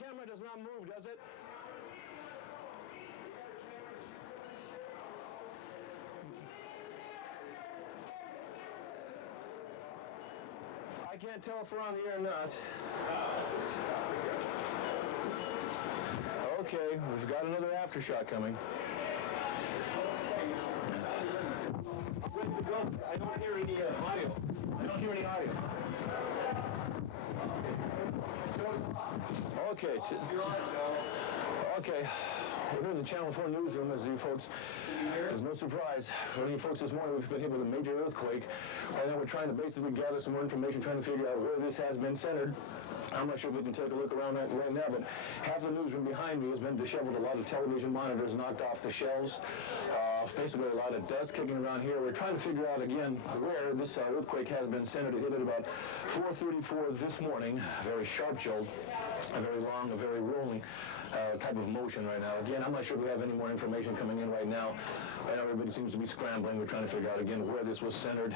camera does not move, does it? I can't tell if we're on the air or not. Okay, we've got another aftershock coming. I don't hear any audio. I don't hear any audio. Okay. Okay. We're here in the Channel 4 newsroom, as you folks, there's no surprise. For you folks this morning, we've been hit with a major earthquake. Right now we're trying to basically gather some more information, trying to figure out where this has been centered. I'm not sure if we can take a look around that right now, but half the newsroom behind me has been disheveled. A lot of television monitors knocked off the shelves. Basically a lot of dust kicking around here. We're trying to figure out again where this earthquake has been centered. It hit at about 4:34 this morning. A very sharp jolt, a very long, a very rolling type of motion right now. Again, I'm not sure if we have any more information coming in right now. Right now everybody seems to be scrambling. We're trying to figure out again where this was centered.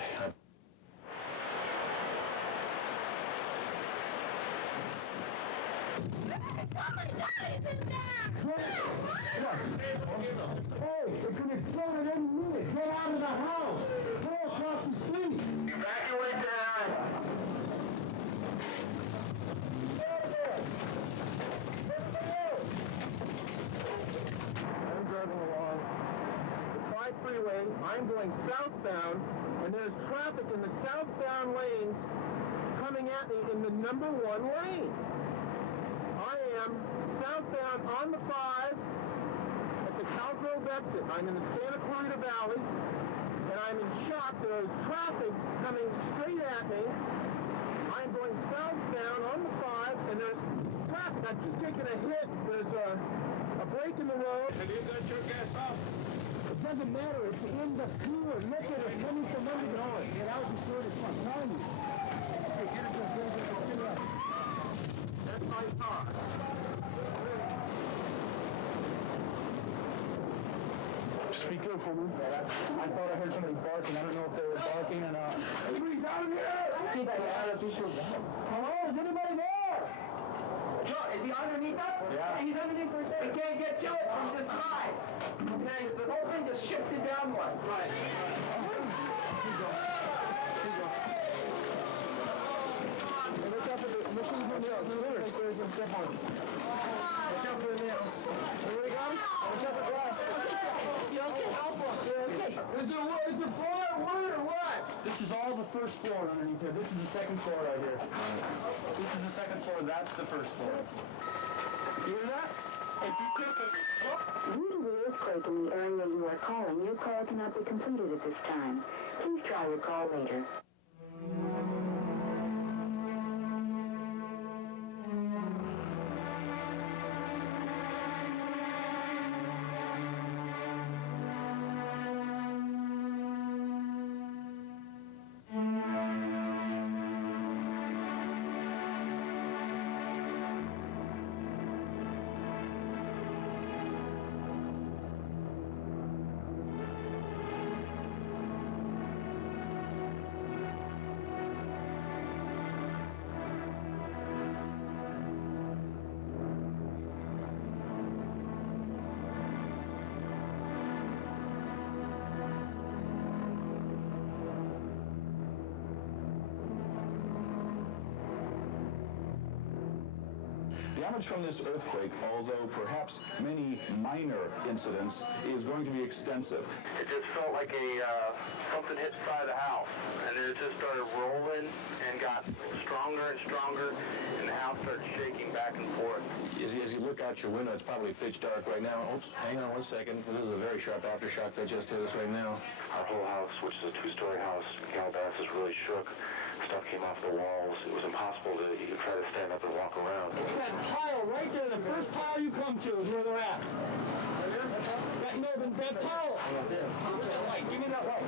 Hey, it could explode at any minute. Get out of the house. Go across the street. Evacuate the area. I'm driving along the 5 freeway. I'm going southbound, and there's traffic in the southbound lanes coming at me in the number 1 lane. I am southbound on the 5 at the Cal Grove exit. I'm in the Santa Clarita Valley, and I'm in shock. There's traffic coming straight at me. I'm going southbound on the 5, and there's traffic. I've just taken a hit. There's a break in the road. Have you got your gas off? It doesn't matter. It's in the sewer. Look at it. Coming from underground. Get out before this one. I'm telling you. Hey, get it. That's my car. Speak up for me. I thought I heard somebody barking. I don't know if they were barking or not. Anybody down here? Hello? Is anybody there? John, is he underneath us? Yeah. He's underneath us. We can't get to it from this side. Okay, the whole thing just shifted downward. Right. Watch out for the nails. Everybody got him? Watch out for glass. You okay? Is it floor or wood or what? This is all the first floor underneath here. This is the second floor right here. This is the second floor. That's the first floor. You hear that? Due to the earthquake in the area you are calling, your call cannot be completed at this time. Please try your call later. Damage from this earthquake, although perhaps many minor incidents, is going to be extensive. It just felt like something hit the side of the house, and then it just started rolling and got stronger and stronger, and the house started shaking back and forth. As you look out your window, it's probably pitch dark right now. Oops, hang on one second. This is a very sharp aftershock that just hit us right now. Our whole house, which is a 2-story house in Calabasas, really shook. Stuff came off the walls. It was impossible to even try to stand up and walk around. That pile right there, the first pile you come to is where they're at. That pile. Where's that light? Give me that light.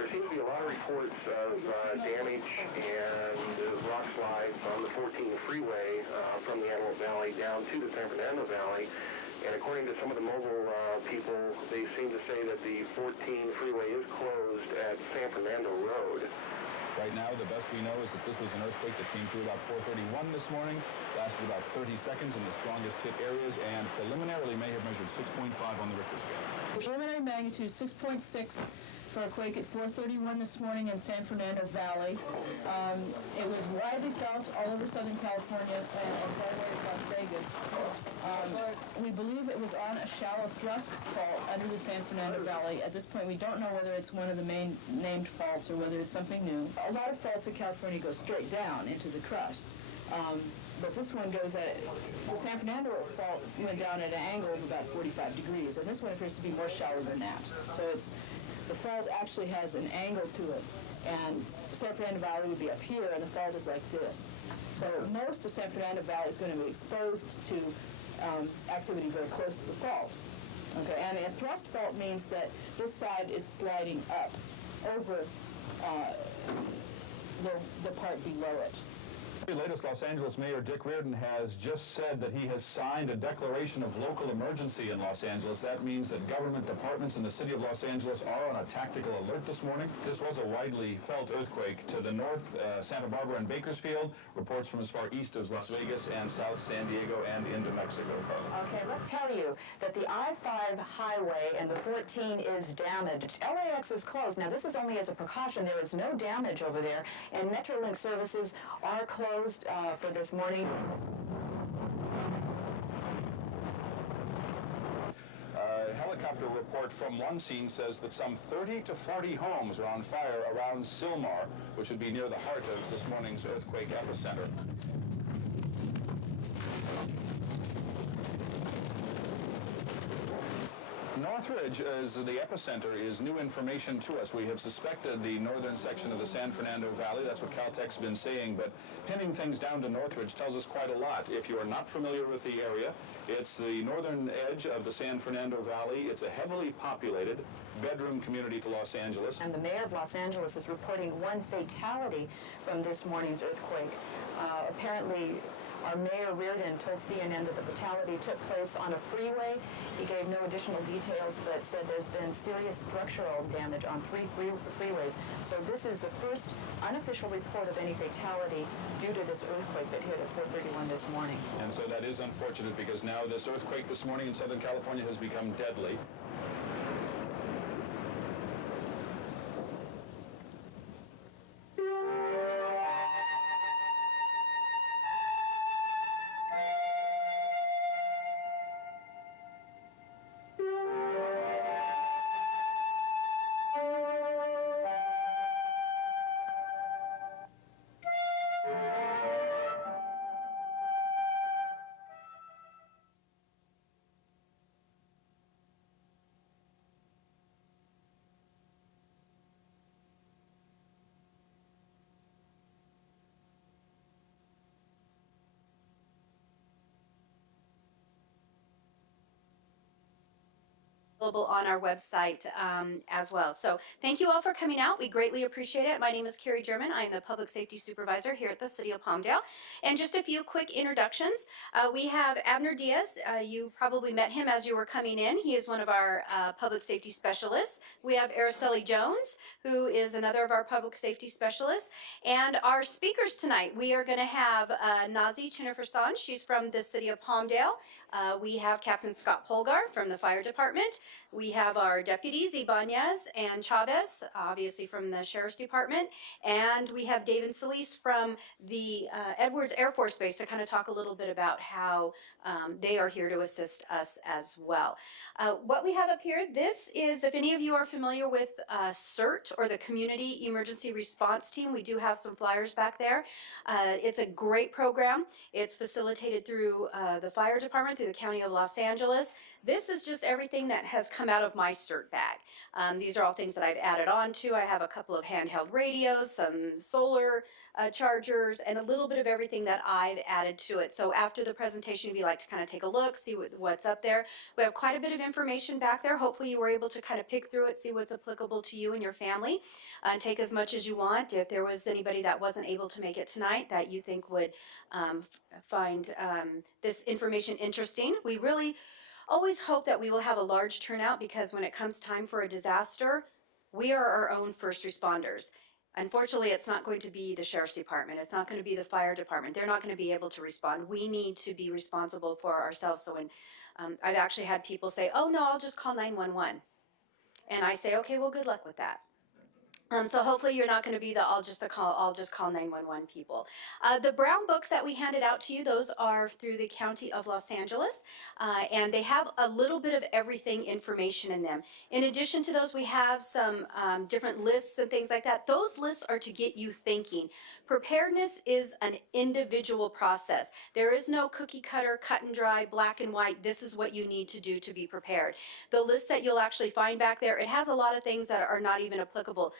There seems to be a lot of reports of damage and rock slides on the 14 freeway from the Antelope Valley down to the San Fernando Valley. And according to some of the mobile people, they seem to say that the 14 freeway is closed at San Fernando Road. Right now, the best we know is that this was an earthquake that came through about 4:31 this morning, lasted about 30 seconds in the strongest hit areas, and preliminarily may have measured 6.5 on the Richter scale. Preliminary magnitude 6.6 for a quake at 4:31 this morning in San Fernando Valley. It was widely felt all over Southern California and far away across Vegas. We believe it was on a shallow thrust fault under the San Fernando Valley. At this point, we don't know whether it's one of the main named faults or whether it's something new. A lot of faults in California go straight down into the crust. But this one goes the San Fernando fault went down at an angle of about 45 degrees, and this one appears to be more shallow than that. So the fault actually has an angle to it, and San Fernando Valley would be up here, and the fault is like this. So most of San Fernando Valley is going to be exposed to activity very close to the fault. Okay, and a thrust fault means that this side is sliding up over the part below it. The latest Los Angeles Mayor Dick Riordan has just said that he has signed a declaration of local emergency in Los Angeles. That means that government departments in the city of Los Angeles are on a tactical alert this morning. This was a widely felt earthquake to the north, Santa Barbara and Bakersfield. Reports from as far east as Las Vegas and south San Diego and into Mexico, Carla. Okay, let's tell you that the I-5 highway and the 14 is damaged. LAX is closed. Now, this is only as a precaution. There is no damage over there, and Metrolink services are closed for this morning. A helicopter report from one scene says that some 30 to 40 homes are on fire around Sylmar, which would be near the heart of this morning's earthquake epicenter. Northridge, as the epicenter, is new information to us. We have suspected the northern section of the San Fernando Valley. That's what Caltech's been saying, but pinning things down to Northridge tells us quite a lot. If you are not familiar with the area, it's the northern edge of the San Fernando Valley. It's a heavily populated bedroom community to Los Angeles. And the mayor of Los Angeles is reporting one fatality from this morning's earthquake. Apparently, our Mayor Riordan told CNN that the fatality took place on a freeway. He gave no additional details, but said there's been serious structural damage on three freeways. So this is the first unofficial report of any fatality due to this earthquake that hit at 4:31 this morning. And so that is unfortunate because now this earthquake this morning in Southern California has become deadly. Available on our website as well. So thank you all for coming out. We greatly appreciate it. My name is Carrie German. I'm the Public Safety Supervisor here at the City of Palmdale. And just a few quick introductions. We have Abner Diaz. You probably met him as you were coming in. He is one of our Public Safety Specialists. We have Araceli Jones, who is another of our Public Safety Specialists. And our speakers tonight, we are going to have Nazi Chiniferson. She's from the City of Palmdale. We have Captain Scott Polgar from the Fire Department. We have our deputies, Ibanez and Chavez, obviously from the Sheriff's Department. And we have David Solis from the Edwards Air Force Base to kind of talk a little bit about how they are here to assist us as well. What we have up here, this is, if any of you are familiar with CERT, or the Community Emergency Response Team, we do have some flyers back there. It's a great program. It's facilitated through the Fire Department, through the County of Los Angeles. This is just everything that has come out of my CERT bag. These are all things that I've added on to. I have a couple of handheld radios, some solar chargers, and a little bit of everything that I've added to it. So after the presentation, if you'd like to kind of take a look, see what's up there. We have quite a bit of information back there. Hopefully you were able to kind of pick through it, see what's applicable to you and your family. Take as much as you want. If there was anybody that wasn't able to make it tonight that you think would find this information interesting, we really always hope that we will have a large turnout, because when it comes time for a disaster, we are our own first responders. Unfortunately, it's not going to be the sheriff's department. It's not going to be the fire department. They're not going to be able to respond. We need to be responsible for ourselves. So when I've actually had people say, "Oh no, I'll just call 911," and I say, "Okay, well, good luck with that." So hopefully you're not going to be the I'll just call 911 people. The brown books that we handed out to you, those are through the County of Los Angeles, and they have a little bit of everything information in them. In addition to those, we have some different lists and things like that. Those lists are to get you thinking. Preparedness is an individual process. There is no cookie cutter, cut and dry, black and white. This is what you need to do to be prepared. The list that you'll actually find back there, it has a lot of things that are not even applicable.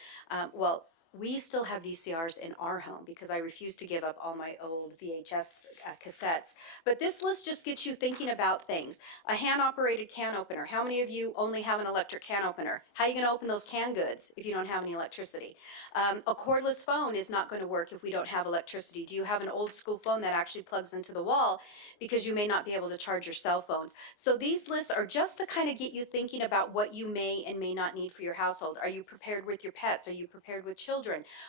Well, we still have VCRs in our home because I refuse to give up all my old VHS cassettes. But this list just gets you thinking about things. A hand-operated can opener. How many of you only have an electric can opener? How are you going to open those canned goods if you don't have any electricity? A cordless phone is not going to work if we don't have electricity. Do you have an old school phone that actually plugs into the wall because you may not be able to charge your cell phones? So these lists are just to kind of get you thinking about what you may and may not need for your household. Are you prepared with your pets? Are you prepared with children?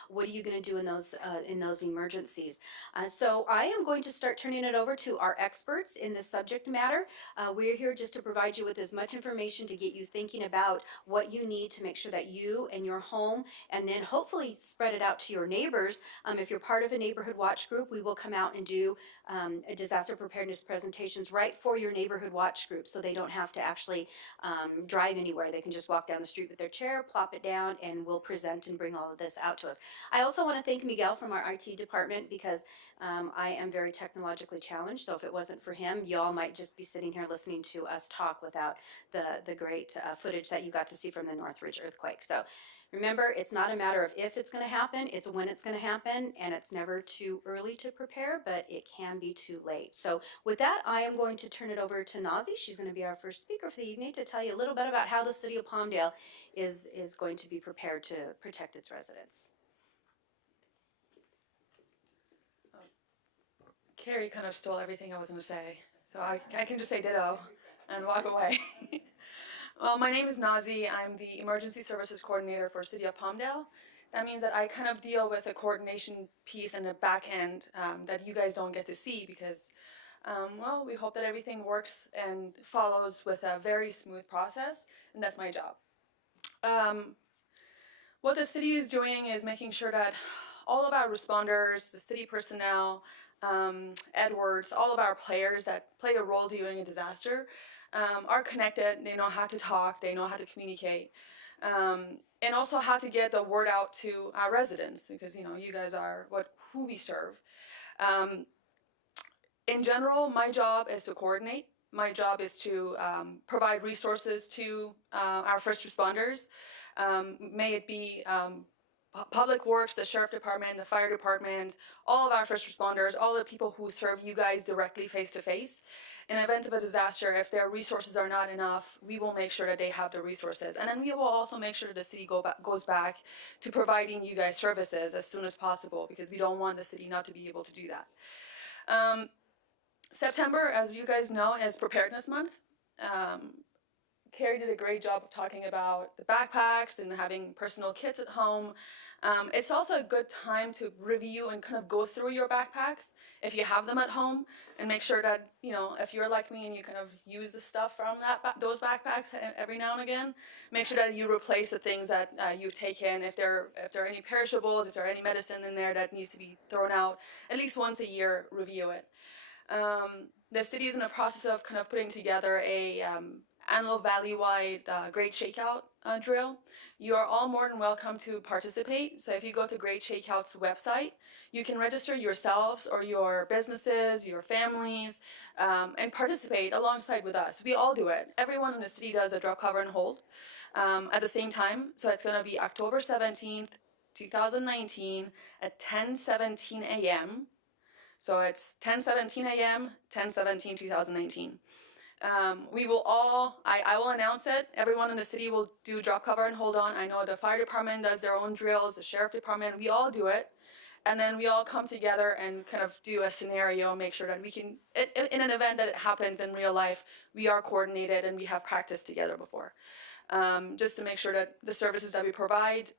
What are you going to do in those emergencies? So I am going to start turning it over to our experts in this subject matter. We're here just to provide you with as much information to get you thinking about what you need to make sure that you and your home, and then hopefully spread it out to your neighbors. If you're part of a neighborhood watch group, we will come out and do disaster preparedness presentations right for your neighborhood watch group, so they don't have to actually drive anywhere. They can just walk down the street with their chair, plop it down, and we'll present and bring all of this out to us. I also want to thank Miguel from our IT department, because I am very technologically challenged, so if it wasn't for him, y'all might just be sitting here listening to us talk without the great footage that you got to see from the Northridge earthquake. So remember, it's not a matter of if it's going to happen, it's when it's going to happen, and it's never too early to prepare, but it can be too late. So with that, I am going to turn it over to Nazi. She's going to be our first speaker for the evening to tell you a little bit about how the city of Palmdale is going to be prepared to protect its residents. Carrie kind of stole everything I was going to say, so I can just say ditto and walk away. Well, my name is Nazi. I'm the Emergency Services Coordinator for City of Palmdale. That means that I kind of deal with a coordination piece and the back end that you guys don't get to see because, well, we hope that everything works and follows with a very smooth process, and that's my job. What the city is doing is making sure that all of our responders, the city personnel, Edwards, all of our players that play a role during a disaster are connected. They know how to talk, they know how to communicate, and also how to get the word out to our residents, because you guys are who we serve. In general, my job is to coordinate. My job is to provide resources to our first responders. May it be Public Works, the Sheriff Department, the Fire Department, all of our first responders, all the people who serve you guys directly face to face. In the event of a disaster, if their resources are not enough, we will make sure that they have the resources. And then we will also make sure that the city goes back to providing you guys services as soon as possible, because we don't want the city not to be able to do that. September, as you guys know, is Preparedness Month. Carrie did a great job of talking about the backpacks and having personal kits at home. It's also a good time to review and kind of go through your backpacks if you have them at home, and make sure that, if you're like me and you kind of use the stuff from those backpacks every now and again, make sure that you replace the things that you've taken. If there are any perishables, if there are any medicine in there that needs to be thrown out, at least once a year, review it. The city is in the process of kind of putting together a annual valley-wide Great Shakeout drill. You are all more than welcome to participate. So if you go to Great Shakeout's website, you can register yourselves or your businesses, your families, and participate alongside with us. We all do it. Everyone in the city does a drop, cover, and hold at the same time. So it's going to be October 17th, 2019 at 10:17 a.m. So it's 10:17 a.m., 10/17/2019. We will all, I will announce it. Everyone in the city will do drop, cover, and hold on. I know the fire department does their own drills, the sheriff department, we all do it. and then we all come together and kind of do a scenario, make sure that we can, in an event that it happens in real life, we are coordinated and we have practiced together before. Just to make sure that the services that we provide,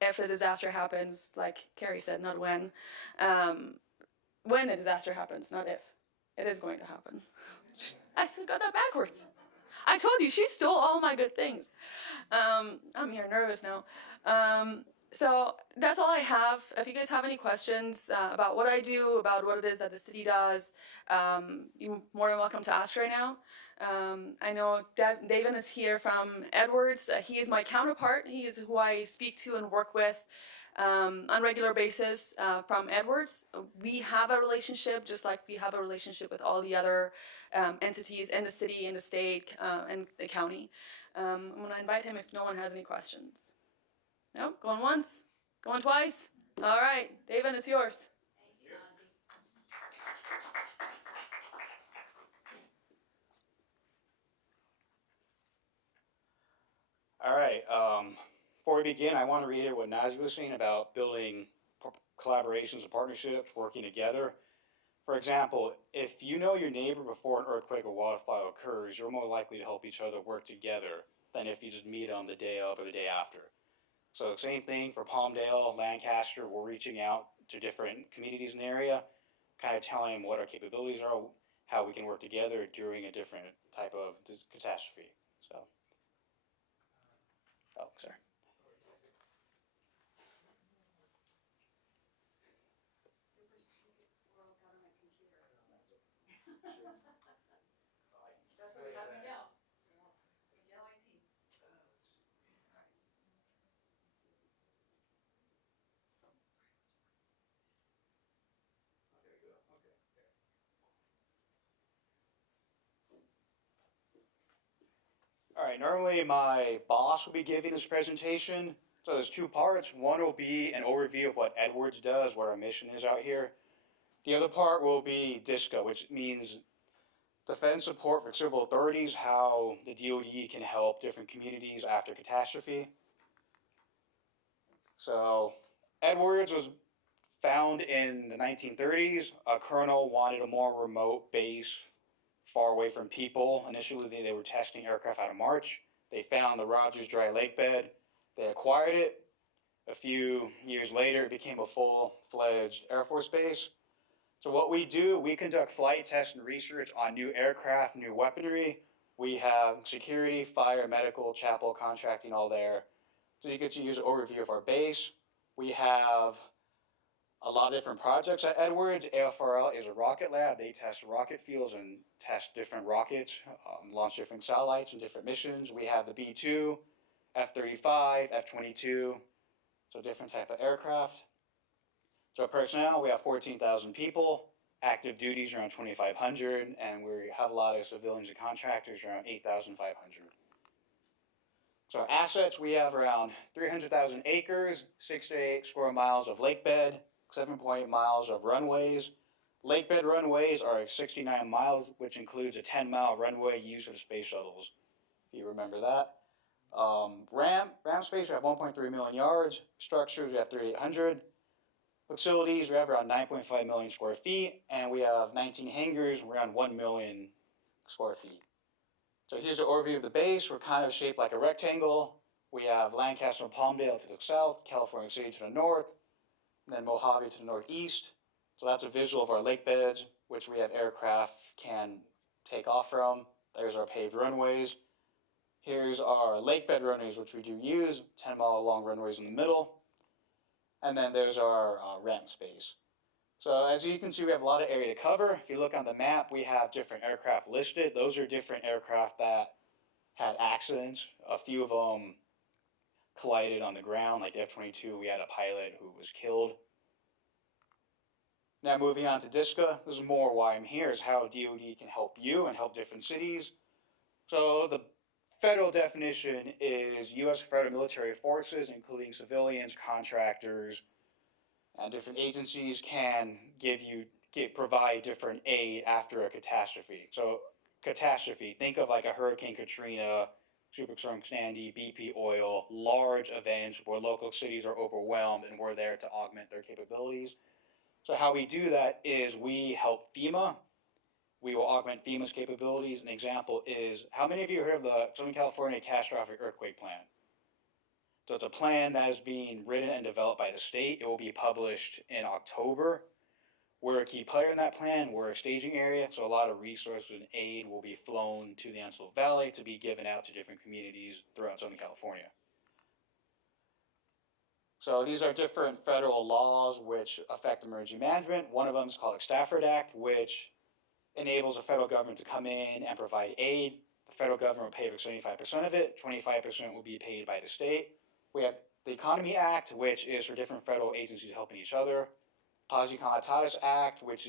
if a disaster happens, like Carrie said, not when a disaster happens, not if. It is going to happen. I still got that backwards. I told you, she stole all my good things. I'm here nervous now. So that's all I have. If you guys have any questions about what I do, about what it is that the city does, you're more than welcome to ask right now. I know David is here from Edwards. He is my counterpart. He is who I speak to and work with on a regular basis from Edwards. We have a relationship just like we have a relationship with all the other entities in the city, in the state, and the county. I'm going to invite him if no one has any questions. No? Going once? Going twice? All right. David, it's yours. All right. Before we begin, I want to reiterate what Nazi was saying about building collaborations and partnerships, working together. For example, if you know your neighbor before an earthquake or wildfire occurs, you're more likely to help each other work together than if you just meet them the day of or the day after. So same thing for Palmdale, Lancaster. We're reaching out to different communities in the area, kind of telling them what our capabilities are, how we can work together during a different type of catastrophe. So, oh, sorry. That's what we have me now. All right, normally my boss will be giving this presentation. So there's two parts. One will be an overview of what Edwards does, what our mission is out here. The other part will be DSCA, which means Defense Support for Civil Authorities, how the DoD can help different communities after catastrophe. So Edwards was found in the 1930s. A colonel wanted a more remote base, far away from people. Initially, they were testing aircraft out of March. They found the Rogers Dry Lake Bed. They acquired it. A few years later, it became a full-fledged Air Force base. So what we do, we conduct flight tests and research on new aircraft, new weaponry. We have security, fire, medical, chapel, contracting, all there. So you get to use an overview of our base. We have a lot of different projects at Edwards. AFRL is a rocket lab. They test rocket fuels and test different rockets, launch different satellites and different missions. We have the B-2, F-35, F-22, so different type of aircraft. So personnel, we have 14,000 people. Active duties around 2,500, and we have a lot of civilians and contractors around 8,500. So our assets, we have around 300,000 acres, 6 to 8 square miles of lake bed, 7.8 miles of runways. Lake bed runways are 69 miles, which includes a 10-mile runway used for the space shuttles, if you remember that. Ramp space, we have 1.3 million yards. Structures, we have 3,800. Facilities, we have around 9.5 million square feet, and we have 19 hangars, around 1 million square feet. So here's an overview of the base. We're kind of shaped like a rectangle. We have Lancaster and Palmdale to the south, California City to the north, and then Mojave to the northeast. So that's a visual of our lake beds, which we have aircraft can take off from. There's our paved runways. Here's our lake bed runways, which we do use, 10-mile long runways in the middle. And then there's our ramp space. So as you can see, we have a lot of area to cover. If you look on the map, we have different aircraft listed. Those are different aircraft that had accidents. A few of them collided on the ground, like the F-22, we had a pilot who was killed. Now moving on to DSCA, this is more why I'm here, is how DoD can help you and help different cities. So the federal definition is U.S. federal military forces, including civilians, contractors, and different agencies can provide different aid after a catastrophe. So catastrophe, think of like a Hurricane Katrina, Superstorm Sandy, BP oil, large events where local cities are overwhelmed, and we're there to augment their capabilities. So how we do that is we help FEMA. We will augment FEMA's capabilities. An example is, how many of you heard of the Southern California Catastrophic Earthquake Plan? So it's a plan that is being written and developed by the state. It will be published in October. We're a key player in that plan. We're a staging area, so a lot of resources and aid will be flown to the Antelope Valley to be given out to different communities throughout Southern California. So these are different federal laws which affect emergency management. One of them is called the Stafford Act, which enables the federal government to come in and provide aid. The federal government will pay for 75% of it. 25% will be paid by the state. We have the Economy Act, which is for different federal agencies helping each other. Posse Comitatus Act, which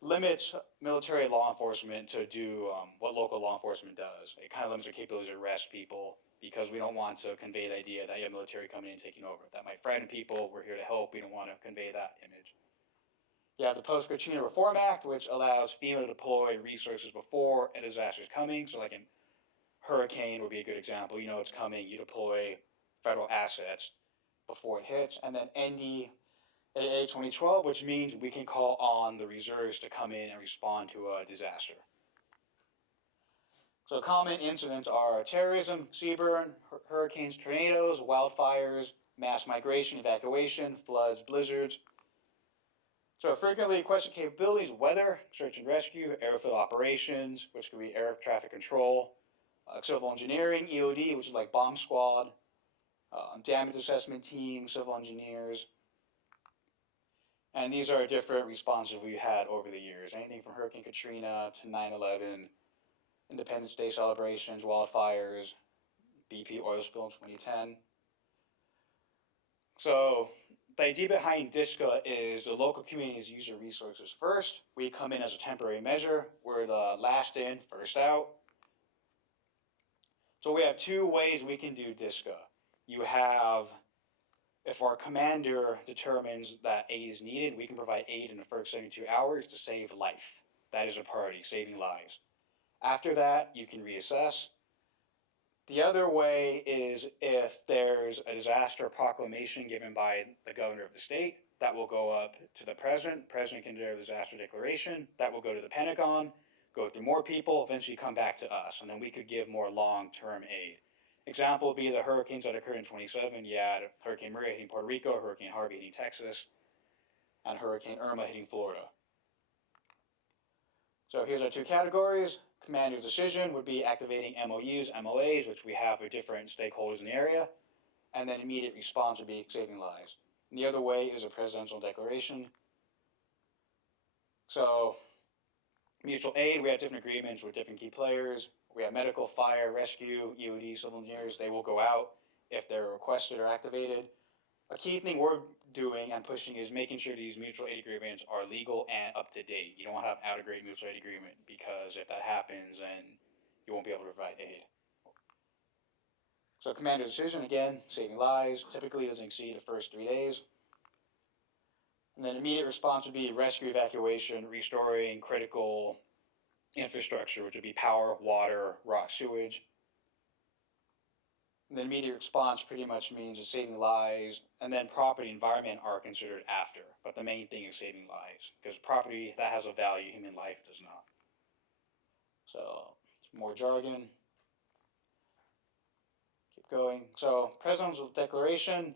limits military law enforcement to do what local law enforcement does. It kind of limits their capabilities to arrest people because we don't want to convey the idea that you have military coming in and taking over. That might frighten people. We're here to help. We don't want to convey that image. You have the Post-Katrina Reform Act, which allows FEMA to deploy resources before a disaster is coming. So like a hurricane would be a good example. You know it's coming. You deploy federal assets before it hits. And then NDAA 2012, which means we can call on the reserves to come in and respond to a disaster. So common incidents are terrorism, sea burn, hurricanes, tornadoes, wildfires, mass migration, evacuation, floods, blizzards. So frequently requested capabilities: weather, search and rescue, airfield operations, which could be air traffic control, civil engineering, EOD, which is like bomb squad, damage assessment team, civil engineers. And these are different responses we've had over the years. Anything from Hurricane Katrina to 9/11, Independence Day celebrations, wildfires, BP oil spill in 2010. So the idea behind DSCA is the local communities use their resources first. We come in as a temporary measure. We're the last in, first out. So we have two ways we can do DSCA. You have, if our commander determines that aid is needed, we can provide aid in the first 72 hours to save life. That is a priority, saving lives. After that, you can reassess. The other way is if there's a disaster proclamation given by the governor of the state, that will go up to the president. The president can do a disaster declaration. That will go to the Pentagon, go through more people, eventually come back to us, and then we could give more long-term aid. Example would be the hurricanes that occurred in 27. You had Hurricane Maria hitting Puerto Rico, Hurricane Harvey hitting Texas, and Hurricane Irma hitting Florida. So here's our two categories. Commander's decision would be activating MOUs, MOAs, which we have with different stakeholders in the area, and then immediate response would be saving lives. And the other way is a presidential declaration. So mutual aid, we have different agreements with different key players. We have medical, fire, rescue, EOD, civil engineers. They will go out if they're requested or activated. A key thing we're doing and pushing is making sure these mutual aid agreements are legal and up to date. You don't want to have an out-of-date mutual aid agreement because if that happens, then you won't be able to provide aid. So commander's decision, again, saving lives, typically doesn't exceed the first 3 days. And then immediate response would be rescue, evacuation, restoring critical infrastructure, which would be power, water, rock, sewage. And then immediate response pretty much means it's saving lives, and then property and environment are considered after. But the main thing is saving lives, because property, that has a value, human life does not. So, more jargon. Keep going. So, presidential declaration,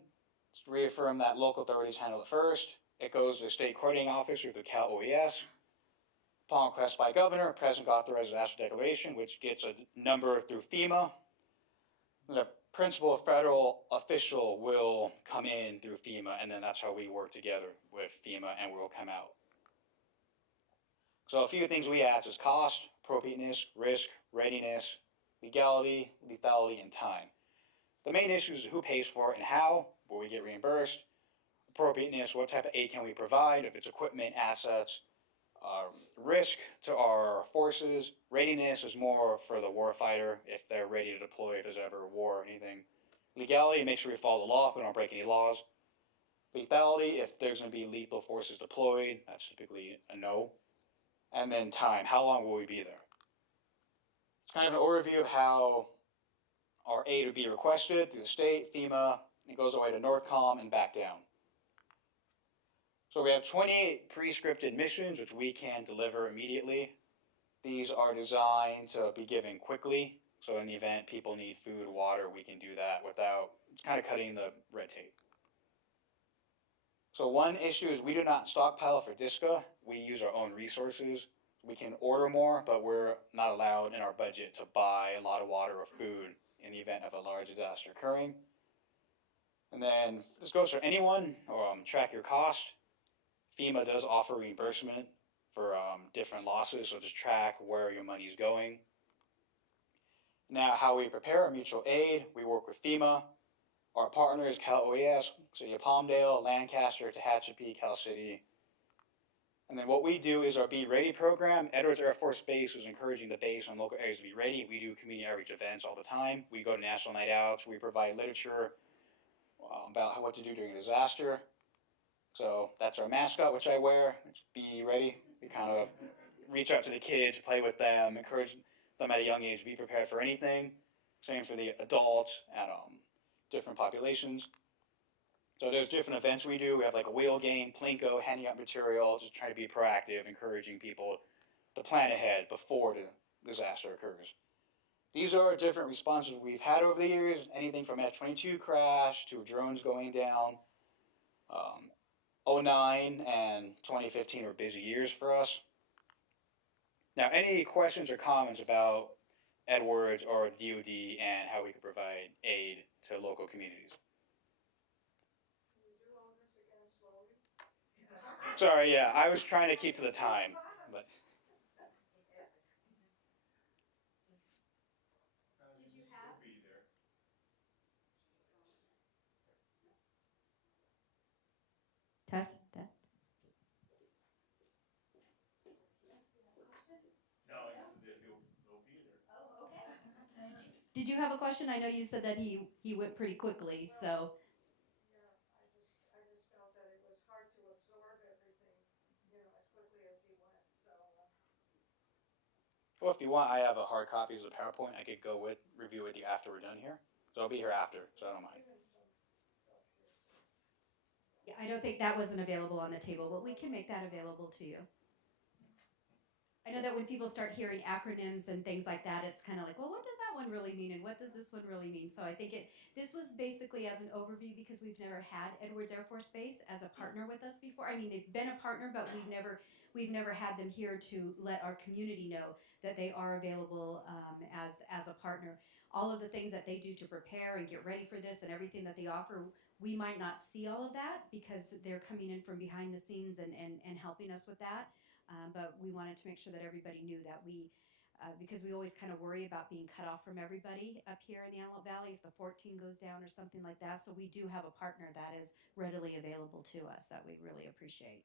it's to reaffirm that local authorities handle it first. It goes to the state coordinating officer, the Cal OES. Upon request by governor, president authorizes disaster declaration, which gets a number through FEMA. The principal federal official will come in through FEMA, and then that's how we work together with FEMA, and we'll come out. So a few things we ask is cost, appropriateness, risk, readiness, legality, lethality, and time. The main issues is who pays for it and how, will we get reimbursed, appropriateness, what type of aid can we provide, if it's equipment, assets, risk to our forces. Readiness is more for the warfighter, if they're ready to deploy, if there's ever a war or anything. Legality, make sure we follow the law, we don't break any laws. Lethality, if there's going to be lethal forces deployed, that's typically a no. And then time, how long will we be there? It's kind of an overview of how our aid would be requested through the state, FEMA, it goes all the way to NORTCOM and back down. So we have 28 pre-scripted missions, which we can deliver immediately. These are designed to be given quickly. So in the event people need food, water, we can do that without, it's kind of cutting the red tape. So one issue is we do not stockpile for DISCA. We use our own resources. We can order more, but we're not allowed in our budget to buy a lot of water or food in the event of a large disaster occurring. And then this goes for anyone, track your cost. FEMA does offer reimbursement for different losses, so just track where your money is going. Now, how we prepare our mutual aid, we work with FEMA. Our partners, Cal OES, City of Palmdale, Lancaster, Tehachapi, Cal City. And then what we do is our Be Ready program. Edwards Air Force Base is encouraging the base and local areas to be ready. We do community outreach events all the time. We go to national night outs. We provide literature about what to do during a disaster. So that's our mascot, which I wear. It's Be Ready. We kind of reach out to the kids, play with them, encourage them at a young age to be prepared for anything. Same for the adults at different populations. So there's different events we do. We have like a wheel game, Plinko, handing out material, just trying to be proactive, encouraging people to plan ahead before the disaster occurs. These are different responses we've had over the years, anything from F-22 crash to drones going down. 09 and 2015 were busy years for us. Now, any questions or comments about Edwards or DoD and how we could provide aid to local communities? Sorry, yeah, I was trying to keep to the time, but. Did you have? Test. No, I just said that he'll be there. Oh, okay. Did you have a question? I know you said that he went pretty quickly, so. Well, if you want, I have a hard copies of PowerPoint. I could go review with you after we're done here. So I'll be here after, so I don't mind. Yeah, I don't think that wasn't available on the table, but we can make that available to you. I know that when people start hearing acronyms and things like that, it's kind of like, well, what does that one really mean, and what does this one really mean? So I think this was basically as an overview because we've never had Edwards Air Force Base as a partner with us before. I mean, they've been a partner, but we've never had them here to let our community know that they are available as a partner. All of the things that they do to prepare and get ready for this and everything that they offer, we might not see all of that because they're coming in from behind the scenes and helping us with that. But we wanted to make sure that everybody knew that because we always kind of worry about being cut off from everybody up here in the Antelope Valley if the 14 goes down or something like that. So we do have a partner that is readily available to us that we really appreciate.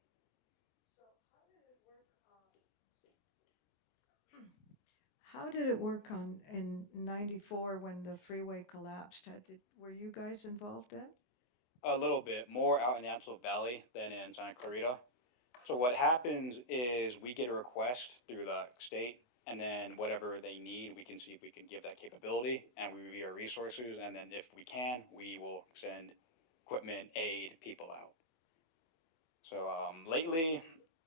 How did it work in '94 when the freeway collapsed? Were you guys involved in? A little bit, more out in the Antelope Valley than in Santa Clarita. So what happens is we get a request through the state, and then whatever they need, we can see if we can give that capability, and we review our resources, and then if we can, we will send equipment, aid, people out. So lately,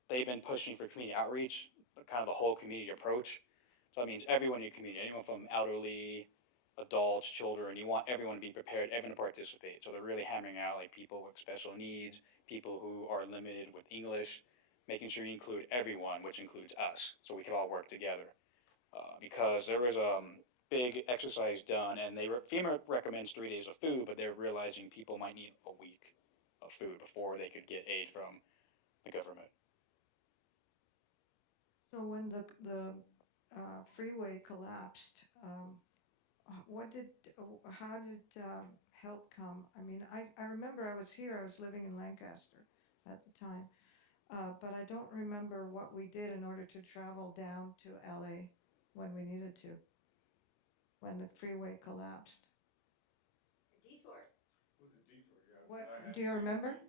they've been pushing for community outreach, kind of the whole community approach. So that means everyone in your community, anyone from elderly, adults, children, you want everyone to be prepared, everyone to participate. So they're really hammering out like people with special needs, people who are limited with English, making sure you include everyone, which includes us, so we can all work together. Because there was a big exercise done, and FEMA recommends 3 days of food, but they're realizing people might need a week of food before they could get aid from the government. So when the freeway collapsed, how did help come? I mean, I remember I was here, I was living in Lancaster at the time, but I don't remember what we did in order to travel down to LA when we needed to, when the freeway collapsed. Detours. Was it detour? Yeah. What, do you remember?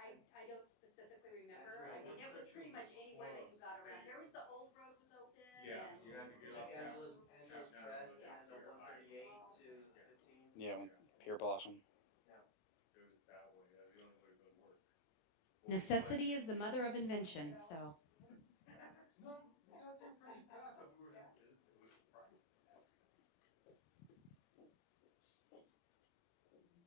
I don't specifically remember. I mean, it was pretty much anywhere that you got around. There was the old road was open. Yeah, and you had to get off Angeles Crest and the 138 to the 15. Yeah, Pure Blossom. It was that way. That's the only way it would work. Necessity is the mother of invention, so.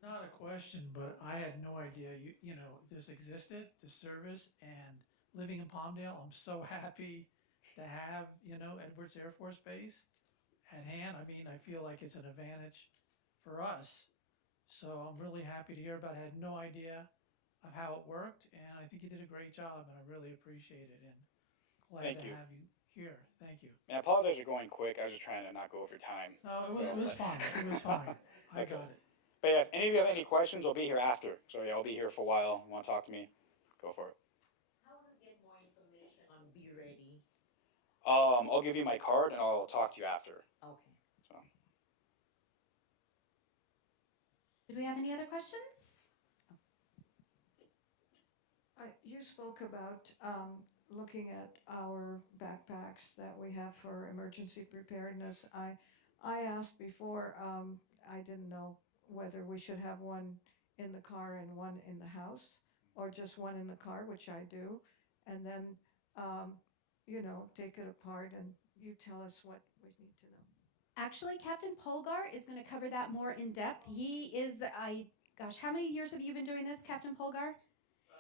Not a question, but I had no idea you know this existed, this service, and living in Palmdale, I'm so happy to have Edwards Air Force Base at hand. I mean, I feel like it's an advantage for us. So I'm really happy to hear about it. I had no idea of how it worked, and I think you did a great job, and I really appreciate it. And glad Thank to you. have you here. Thank you. And I apologize for going quick. I was just trying to not go over time. No, it was fine. It was fine. I Okay. got it. But yeah, if any of you have any questions, I'll be here after. So yeah, I'll be here for a while. Want to talk to me? Go for it. How to get more information on Be Ready? I'll give you my card and I'll talk to you after. Okay. So. Did we have any other questions? You spoke about looking at our backpacks that we have for emergency preparedness. I asked before, I didn't know whether we should have one in the car and one in the house, or just one in the car, which I do, and then, take it apart and you tell us what we need to know. Actually, Captain Polgar is going to cover that more in depth. He is, gosh, how many years have you been doing this, Captain Polgar?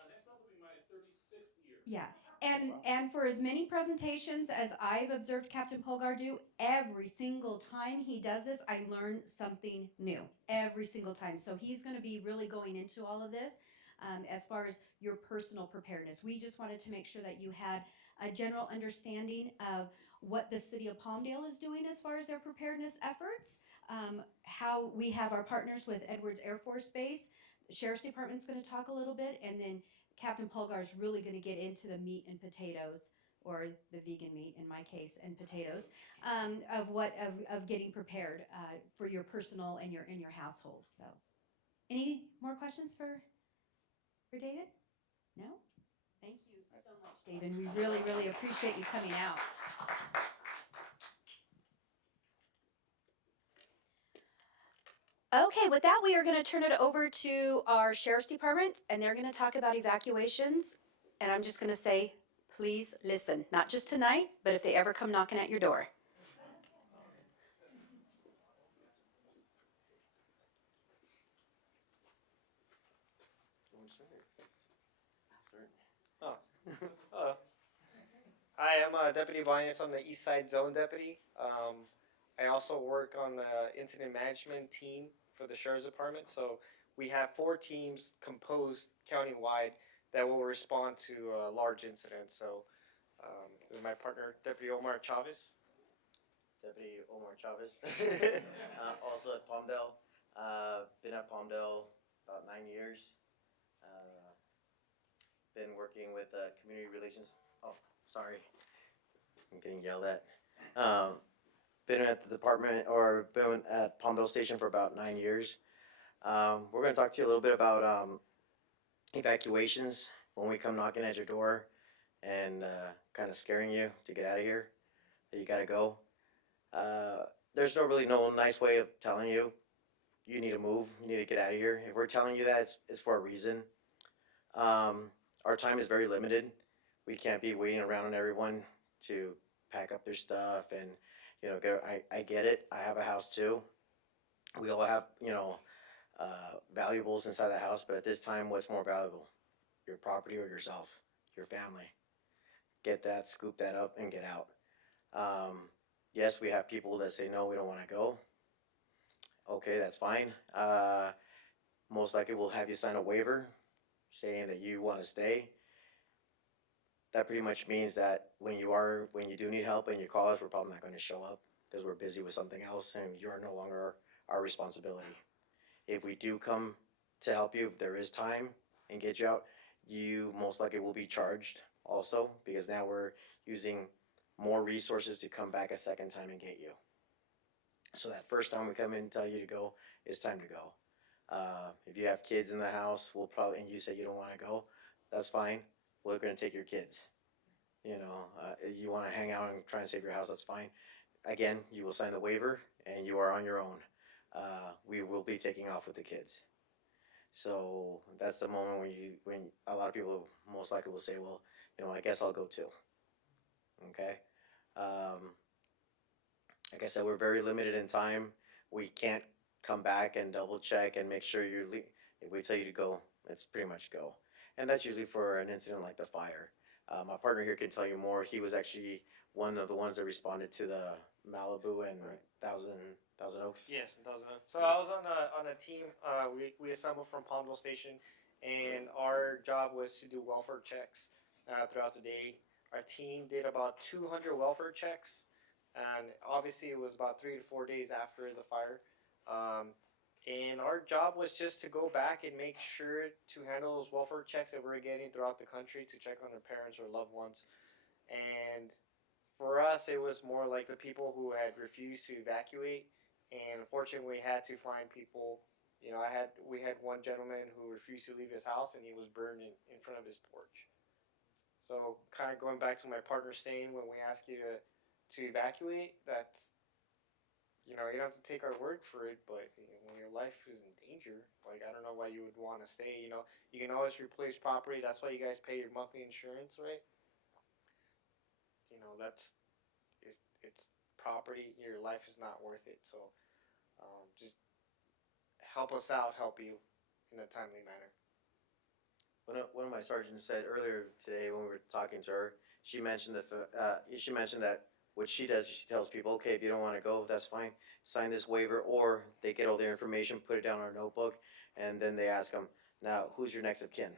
Next month will be my 36th year. Yeah, and for as many presentations as I've observed Captain Polgar do, every single time he does this, I learn something new every single time. So he's going to be really going into all of this as far as your personal preparedness. We just wanted to make sure that you had a general understanding of what the city of Palmdale is doing as far as their preparedness efforts, how we have our partners with Edwards Air Force Base. The Sheriff's Department's going to talk a little bit, and then Captain Polgar is really going to get into the meat and potatoes, or the vegan meat in my case, and potatoes, of getting prepared for your personal and in your household. So, any more questions for David? No? Thank you so much, David. We really, really appreciate you coming out. Okay, with that, we are going to turn it over to our Sheriff's Department, and they're going to talk about evacuations. And I'm just going to say, please listen. Not just tonight, but if they ever come knocking at your door. Oh. Hello. Hi, I'm Deputy Banyas. I'm the East Side Zone Deputy. I also work on the incident management team for the Sheriff's Department. So we have 4 teams composed countywide that will respond to large incidents. So this is my partner, Deputy Omar Chavez. Deputy Omar Chavez. Also at Palmdale. Been at Palmdale about 9 years. Been working with community relations. Oh, sorry. I'm getting yelled at. Been at the department, or been at Palmdale Station for about 9 years. We're going to talk to you a little bit about evacuations when we come knocking at your door and kind of scaring you to get out of here, that you got to go. There's no nice way of telling you you need to move, you need to get out of here. If we're telling you that, it's for a reason. Our time is very limited. We can't be waiting around on everyone to pack up their stuff and, I get it. I have a house too. We all have, valuables inside the house, but at this time, what's more valuable? Your property or yourself, your family. Get that, scoop that up, and get out. Yes, we have people that say, no, we don't want to go. Okay, that's fine. Most likely we'll have you sign a waiver saying that you want to stay. That pretty much means that when you do need help and you call us, we're probably not going to show up because we're busy with something else and you're no longer our responsibility. If we do come to help you, if there is time and get you out, you most likely will be charged also, because now we're using more resources to come back a second time and get you. So that first time we come in and tell you to go, it's time to go. If you have kids in the house, and you say you don't want to go, that's fine. We're going to take your kids. You want to hang out and try and save your house, that's fine. Again, you will sign the waiver and you are on your own. We will be taking off with the kids. So that's the moment when a lot of people most likely will say, well, you know, I guess I'll go too. Okay. Like I said, we're very limited in time. We can't come back and double check and make sure you're. If we tell you to go, it's pretty much go. And that's usually for an incident like the fire. My partner here can tell you more. He was actually one of the ones that responded to the Malibu and Thousand Oaks. Yes, in Thousand Oaks. So I was on a team. We assembled from Palmdale Station, and our job was to do welfare checks throughout the day. Our team did about 200 welfare checks, and obviously it was about 3 to 4 days after the fire. And our job was just to go back and make sure to handle those welfare checks that we were getting throughout the country to check on their parents or loved ones. And for us, it was more like the people who had refused to evacuate. And unfortunately, we had to find people. You know, we had one gentleman who refused to leave his house, and he was burned in front of his porch. So, kind of going back to my partner saying, when we ask you to evacuate, that's, you know, you don't have to take our word for it, but you know, when your life is in danger, like, I don't know why you would want to stay. You know, you can always replace property. That's why you guys pay your monthly insurance, right? You know, it's property. Your life is not worth it. So, just help us out, help you in a timely manner. One of my sergeants said earlier today when we were talking to her, she mentioned that what she does is she tells people, okay, if you don't want to go, that's fine. Sign this waiver, or they get all their information, put it down on a notebook, and then they ask them, now, who's your next of kin?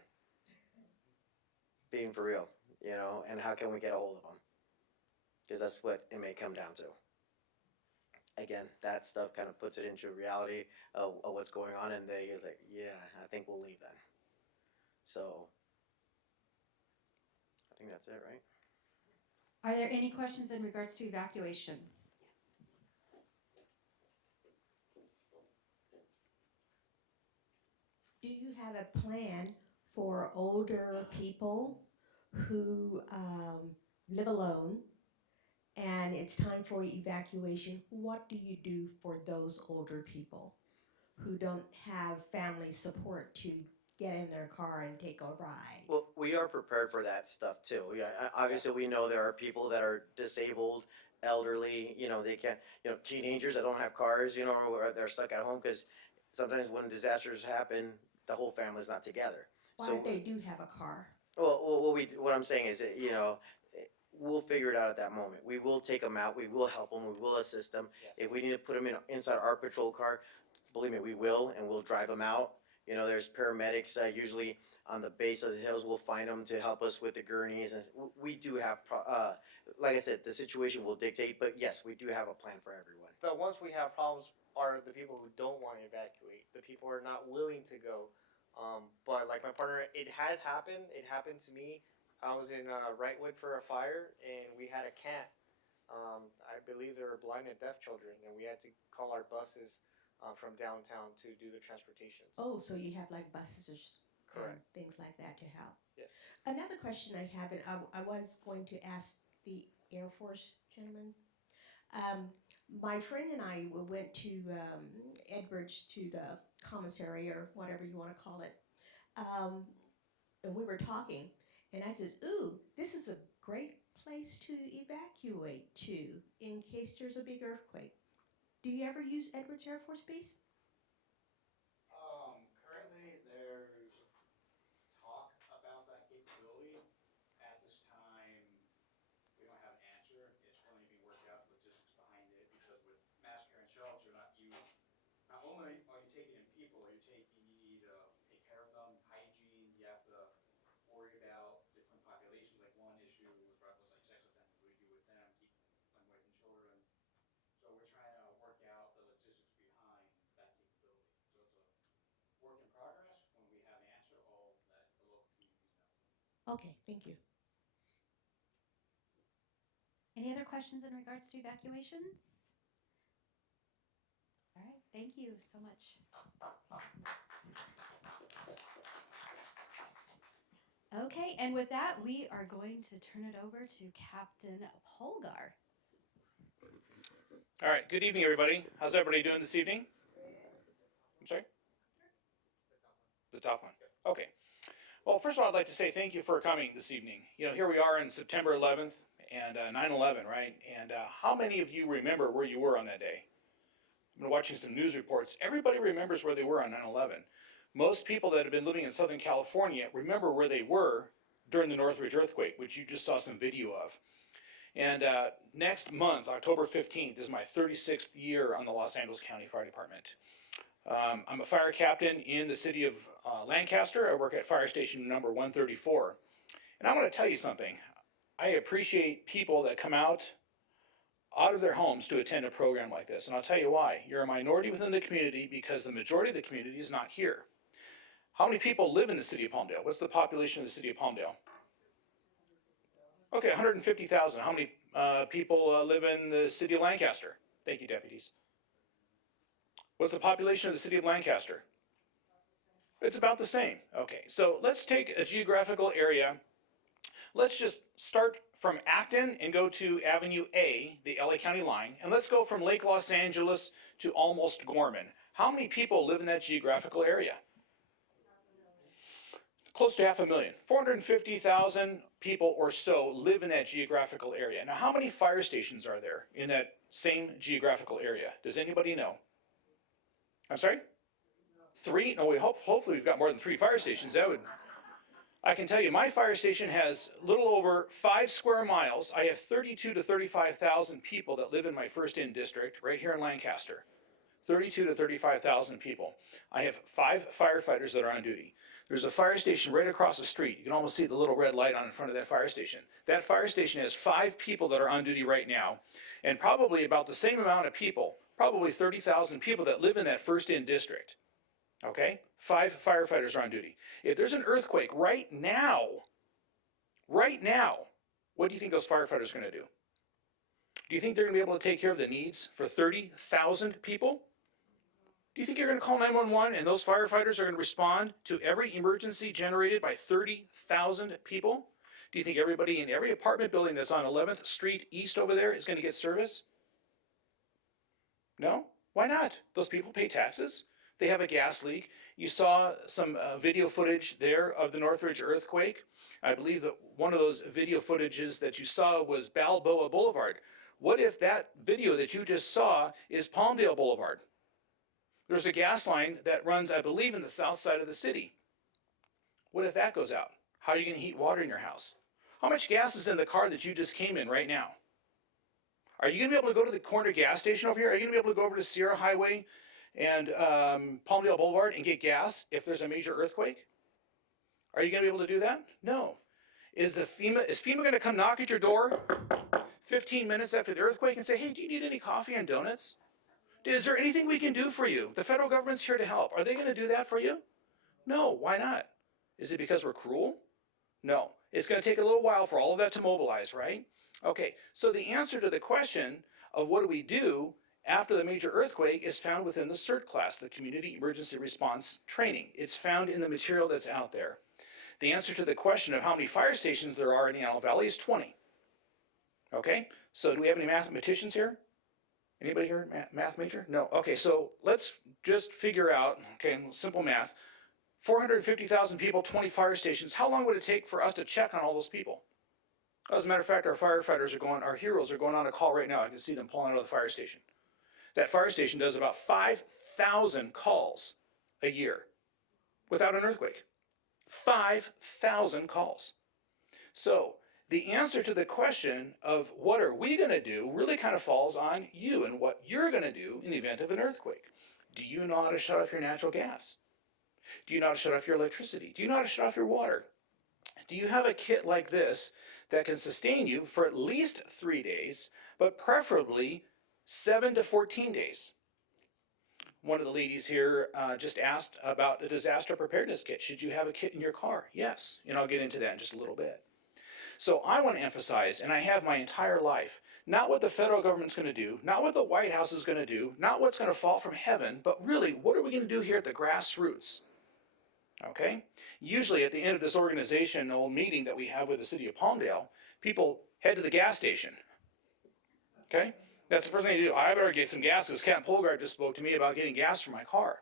Being for real, you know, and how can we get a hold of them? Because that's what it may come down to. Again, that stuff kind of puts it into reality of what's going on, and they is like, yeah, I think we'll leave then. So, I think that's it, right? Are there any questions in regards to evacuations? Do you have a plan for older people who live alone and it's time for evacuation? What do you do for those older people who don't have family support to get in their car and take a ride? Well, we are prepared for that stuff too. Yeah, obviously we know there are people that are disabled, elderly, you know, they can't, you know, teenagers that don't have cars, you know, or they're stuck at home because sometimes when disasters happen, the whole family's not together. Why So, if they do have a car? well, what I'm saying is that, you know, we'll figure it out at that moment. We will take them out. We will help them. We will assist them. Yes. If we need to put them inside our patrol car, believe me, we will, and we'll drive them out. You know, there's paramedics usually on the base of the hills. We'll find them to help us with the gurneys. And we do have, like I said, the situation will dictate. But yes, we do have a plan for everyone. The ones we have problems are the people who don't want to evacuate. The people who are not willing to go. But like my partner, it has happened. It happened to me. I was in Wrightwood for a fire, and we had a cat. I believe they were blind and deaf children, and we had to call our buses from downtown to do the transportations. Oh, so you have like buses Correct. and things like that to help. Yes. Another question I have, and I was going to ask the Air Force gentleman. My friend and I went to Edwards, to the commissary or whatever you want to call it. And we were talking, and I said, ooh, this is a great place to evacuate to in case there's a big earthquake. Do you ever use Edwards Air Force Base? Currently, there's talk about that capability. At this time, we don't have an answer. It's going to be worked out, the logistics behind it, because with mass care and shelves, not only are you taking in people, you need to take care of them, hygiene. You have to worry about different populations. Like one issue was brought was like sex offenders. What do you do with them? Keep them away from children. So we're trying to work out the logistics behind that capability. So it's a work in progress. When we have an answer, all that the local communities know. Okay, thank you. Any other questions in regards to evacuations? All right, thank you so much. Okay, and with that, we are going to turn it over to Captain Polgar. All right, good evening, everybody. How's everybody doing this evening? I'm sorry? The top one. Okay. Well, first of all, I'd like to say thank you for coming this evening. You know, here we are on September 11th and 9/11, right? And how many of you remember where you were on that day? I've been watching some news reports. Everybody remembers where they were on 9/11. Most people that have been living in Southern California remember where they were during the Northridge earthquake, which you just saw some video of. And next month, October 15th, is my 36th year on the Los Angeles County Fire Department. I'm a fire captain in the city of Lancaster. I work at fire station number 134. And I want to tell you something. I appreciate people that come out of their homes to attend a program like this. And I'll tell you why. You're a minority within the community because the majority of the community is not here. How many people live in the city of Palmdale? What's the population of the city of Palmdale? Okay, 150,000. How many people live in the city of Lancaster? Thank you, deputies. What's the population of the city of Lancaster? It's about the same. Okay, so let's take a geographical area. Let's just start from Acton and go to Avenue A, the LA County line, and let's go from Lake Los Angeles to almost Gorman. How many people live in that geographical area? Close to 500,000. 450,000 people or so live in that geographical area. Now, how many fire stations are there in that same geographical area? Does anybody know? I'm sorry? 3? No, hopefully we've got more than 3 fire stations. I can tell you, my fire station has a little over 5 square miles. I have 32 to 35,000 people that live in my first in district right here in Lancaster. 32 to 35,000 people. I have 5 firefighters that are on duty. There's a fire station right across the street. You can almost see the little red light on in front of that fire station. That fire station has 5 people that are on duty right now, and probably about the same amount of people, probably 30,000 people that live in that first in district. Okay? 5 firefighters are on duty. If there's an earthquake right now, what do you think those firefighters are going to do? Do you think they're going to be able to take care of the needs for 30,000 people? Do you think you're going to call 911 and those firefighters are going to respond to every emergency generated by 30,000 people? Do you think everybody in every apartment building that's on 11th Street East over there is going to get service? No? Why not? Those people pay taxes. They have a gas leak. You saw some video footage there of the Northridge earthquake. I believe that one of those video footages that you saw was Balboa Boulevard. What if that video that you just saw is Palmdale Boulevard? There's a gas line that runs, I believe, in the south side of the city. What if that goes out? How are you going to heat water in your house? How much gas is in the car that you just came in right now? Are you going to be able to go to the corner gas station over here? Are you going to be able to go over to Sierra Highway and Palmdale Boulevard and get gas if there's a major earthquake? Are you going to be able to do that? No. Is FEMA going to come knock at your door 15 minutes after the earthquake and say, hey, do you need any coffee and donuts? Is there anything we can do for you? The federal government's here to help. Are they going to do that for you? No. Why not? Is it because we're cruel? No. It's going to take a little while for all of that to mobilize, right? Okay, so the answer to the question of what do we do after the major earthquake is found within the CERT class, the Community Emergency Response Training. It's found in the material that's out there. The answer to the question of how many fire stations there are in Antelope Valley is 20. Okay, so do we have any mathematicians here? Anybody here, math major? No. Okay, so let's just figure out, okay, simple math. 450,000 people, 20 fire stations. How long would it take for us to check on all those people? As a matter of fact, our firefighters are going, our heroes are going on a call right now. I can see them pulling out of the fire station. That fire station does about 5,000 calls a year without an earthquake. 5,000 calls. So the answer to the question of what are we going to do really kind of falls on you and what you're going to do in the event of an earthquake. Do you know how to shut off your natural gas? Do you know how to shut off your electricity? Do you know how to shut off your water? Do you have a kit like this that can sustain you for at least 3 days, but preferably 7 to 14 days? One of the ladies here just asked about a disaster preparedness kit. Should you have a kit in your car? Yes, and I'll get into that in just a little bit. So I want to emphasize, and I have my entire life, not what the federal government's going to do, not what the White House is going to do, not what's going to fall from heaven, but really, what are we going to do here at the grassroots? Okay? Usually at the end of this organizational meeting that we have with the city of Palmdale, people head to the gas station. Okay? That's the first thing to do. I better get some gas because Captain Polgard just spoke to me about getting gas for my car.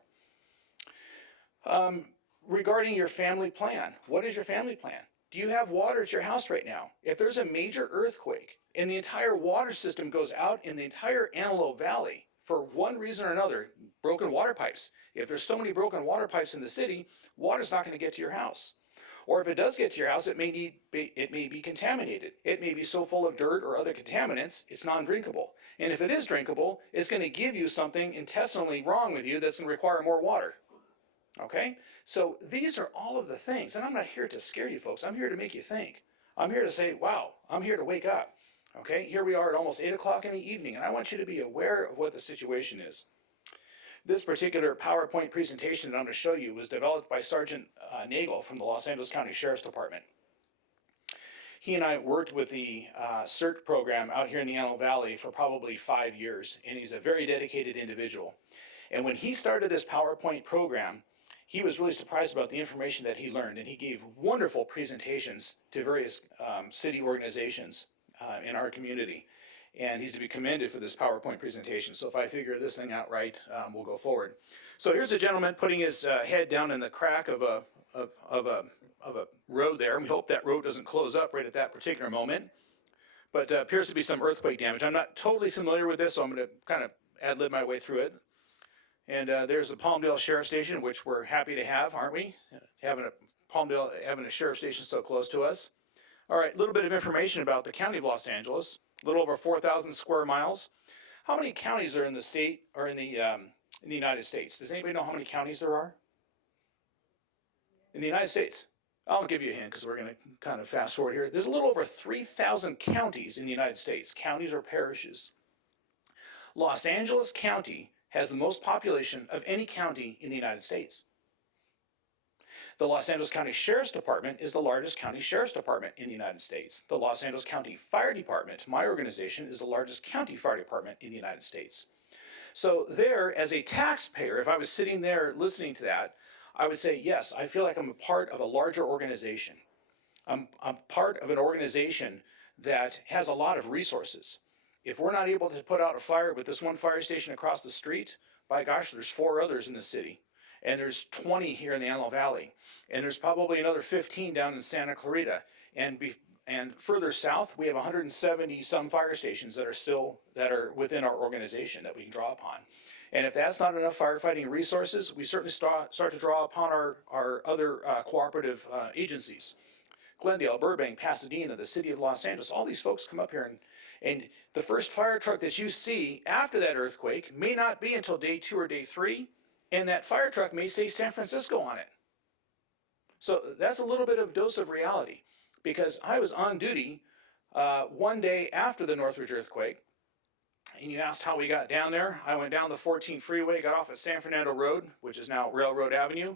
regarding your family plan, what is your family plan? Do you have water at your house right now? If there's a major earthquake and the entire water system goes out in the entire Antelope Valley for one reason or another, broken water pipes. If there's so many broken water pipes in the city, water's not going to get to your house. Or if it does get to your house, it may be contaminated. It may be so full of dirt or other contaminants, it's non-drinkable. And if it is drinkable, it's going to give you something intestinally wrong with you that's going to require more water. Okay? So these are all of the things. And I'm not here to scare you folks. I'm here to make you think. I'm here to say, wow, I'm here to wake up. Okay? Here we are at almost 8 o'clock in the evening, and I want you to be aware of what the situation is. This particular PowerPoint presentation that I'm going to show you was developed by Sergeant Nagel from the Los Angeles County Sheriff's Department. He and I worked with the CERT program out here in the Antelope Valley for probably 5 years, and he's a very dedicated individual. And when he started this PowerPoint program, he was really surprised about the information that he learned, and he gave wonderful presentations to various city organizations in our community. And he's to be commended for this PowerPoint presentation. So if I figure this thing out right, we'll go forward. So here's a gentleman putting his head down in the crack of a road there. We hope that road doesn't close up right at that particular moment. But appears to be some earthquake damage. I'm not totally familiar with this, so I'm going to kind of ad-lib my way through it. And there's the Palmdale Sheriff Station, which we're happy to have, aren't we? Having a sheriff station so close to us. All right, a little bit of information about the County of Los Angeles. A little over 4,000 square miles. How many counties are in the state or in the United States? Does anybody know how many counties there are in the United States? I'll give you a hint because we're going to kind of fast forward here. There's a little over 3,000 counties in the United States, counties or parishes. Los Angeles County has the most population of any county in the United States. The Los Angeles County Sheriff's Department is the largest county sheriff's department in the United States. The Los Angeles County Fire Department, my organization, is the largest county fire department in the United States. So there, as a taxpayer, if I was sitting there listening to that, I would say, yes, I feel like I'm a part of a larger organization. I'm part of an organization that has a lot of resources. If we're not able to put out a fire with this one fire station across the street, by gosh, there's 4 others in the city. And there's 20 here in the Antelope Valley, and there's probably another 15 down in Santa Clarita, and further south we have 170 some fire stations that are within our organization that we can draw upon. And if that's not enough firefighting resources, we certainly start to draw upon our other cooperative agencies. Glendale, Burbank, Pasadena, the city of Los Angeles, all these folks come up here, and the first fire truck that you see after that earthquake may not be until day 2 or day 3. And that fire truck may say San Francisco on it. So that's a little bit of dose of reality, because I was on duty one day after the Northridge earthquake, and you asked how we got down there. I went down the 14 freeway, got off at San Fernando Road, which is now Railroad Avenue,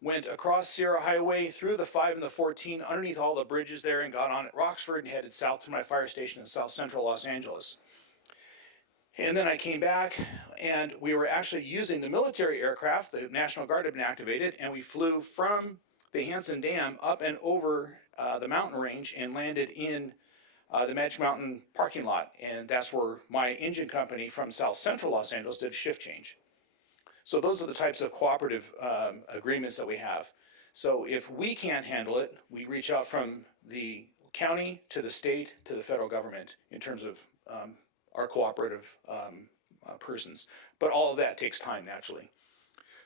went across Sierra Highway through the 5 and the 14, underneath all the bridges there, and got on at Roxford and headed south to my fire station in South Central Los Angeles. And then I came back, and we were actually using the military aircraft. The National Guard had been activated, and we flew from the Hansen Dam up and over the mountain range and landed in the Magic Mountain parking lot. And that's where my engine company from South Central Los Angeles did a shift change. So those are the types of cooperative agreements that we have. So if we can't handle it, we reach out from the county to the state to the federal government in terms of our cooperative persons. But all of that takes time, naturally.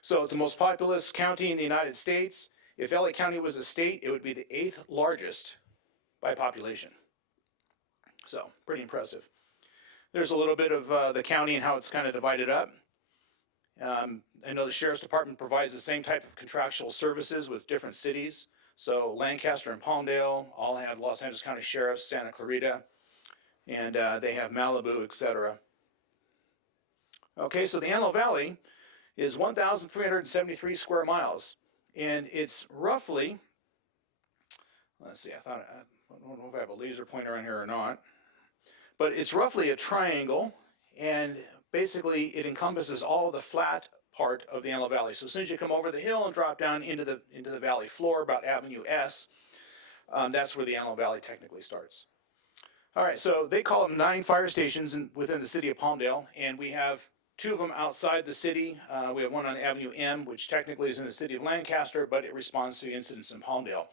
So it's the most populous county in the United States. If LA County was a state, it would be the 8th largest by population. So, pretty impressive. There's a little bit of the county and how it's kind of divided up. I know the Sheriff's Department provides the same type of contractual services with different cities. So Lancaster and Palmdale all have Los Angeles County Sheriffs, Santa Clarita, and they have Malibu, etc. Okay, so the Antelope Valley is 1,373 square miles, and it's roughly, let's see, I don't know if I have a laser pointer on here or not, but it's roughly a triangle, and basically it encompasses all of the flat part of the Antelope Valley. So as soon as you come over the hill and drop down into the valley floor, about Avenue S, that's where the Antelope Valley technically starts. All right, so they call them 9 fire stations within the city of Palmdale, and we have 2 of them outside the city. We have one on Avenue M, which technically is in the city of Lancaster, but it responds to incidents in Palmdale.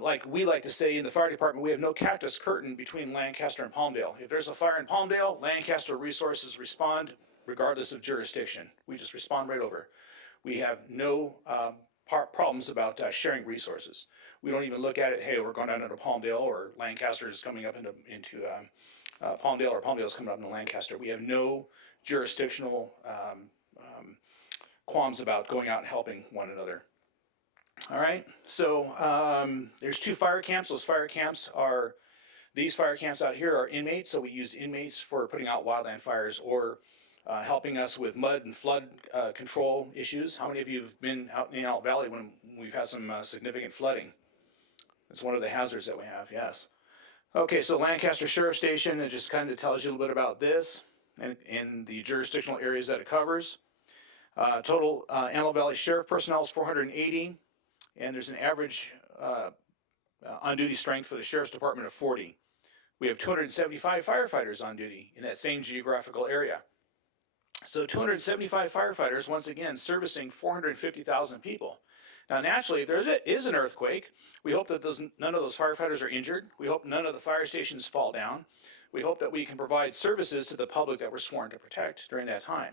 Like we like to say in the fire department, we have no cactus curtain between Lancaster and Palmdale. If there's a fire in Palmdale, Lancaster Resources respond regardless of jurisdiction. We just respond right over. We have no problems about sharing resources. We don't even look at it, hey, we're going down into Palmdale, or Lancaster is coming up into Palmdale, or Palmdale is coming up into Lancaster. We have no jurisdictional qualms about going out and helping one another. All right, so there's 2 fire camps. These fire camps out here are inmates, so we use inmates for putting out wildland fires or helping us with mud and flood control issues. How many of you have been out in the Antelope Valley when we've had some significant flooding? It's one of the hazards that we have, yes. Okay, so Lancaster Sheriff Station, it just kind of tells you a little bit about this and the jurisdictional areas that it covers. Total Antelope Valley Sheriff personnel is 480, and there's an average on-duty strength for the Sheriff's Department of 40. We have 275 firefighters on duty in that same geographical area. So 275 firefighters, once again, servicing 450,000 people. Now, naturally, if there is an earthquake, we hope that none of those firefighters are injured. We hope none of the fire stations fall down. We hope that we can provide services to the public that we're sworn to protect during that time.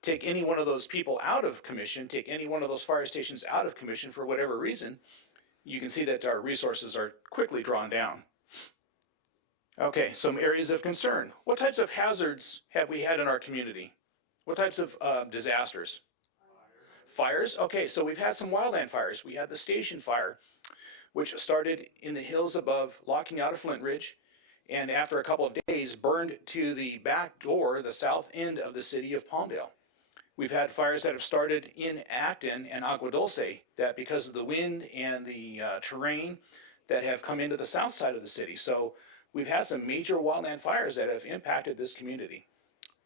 Take any one of those people out of commission, take any one of those fire stations out of commission for whatever reason, you can see that our resources are quickly drawn down. Okay, some areas of concern. What types of hazards have we had in our community? What types of disasters? Fires? Okay, so we've had some wildland fires. We had the station fire, which started in the hills above Locking Out of Flint Ridge, and after a couple of days burned to the back door, the south end of the city of Palmdale. We've had fires that have started in Acton and Agua Dulce that because of the wind and the terrain that have come into the south side of the city. So we've had some major wildland fires that have impacted this community.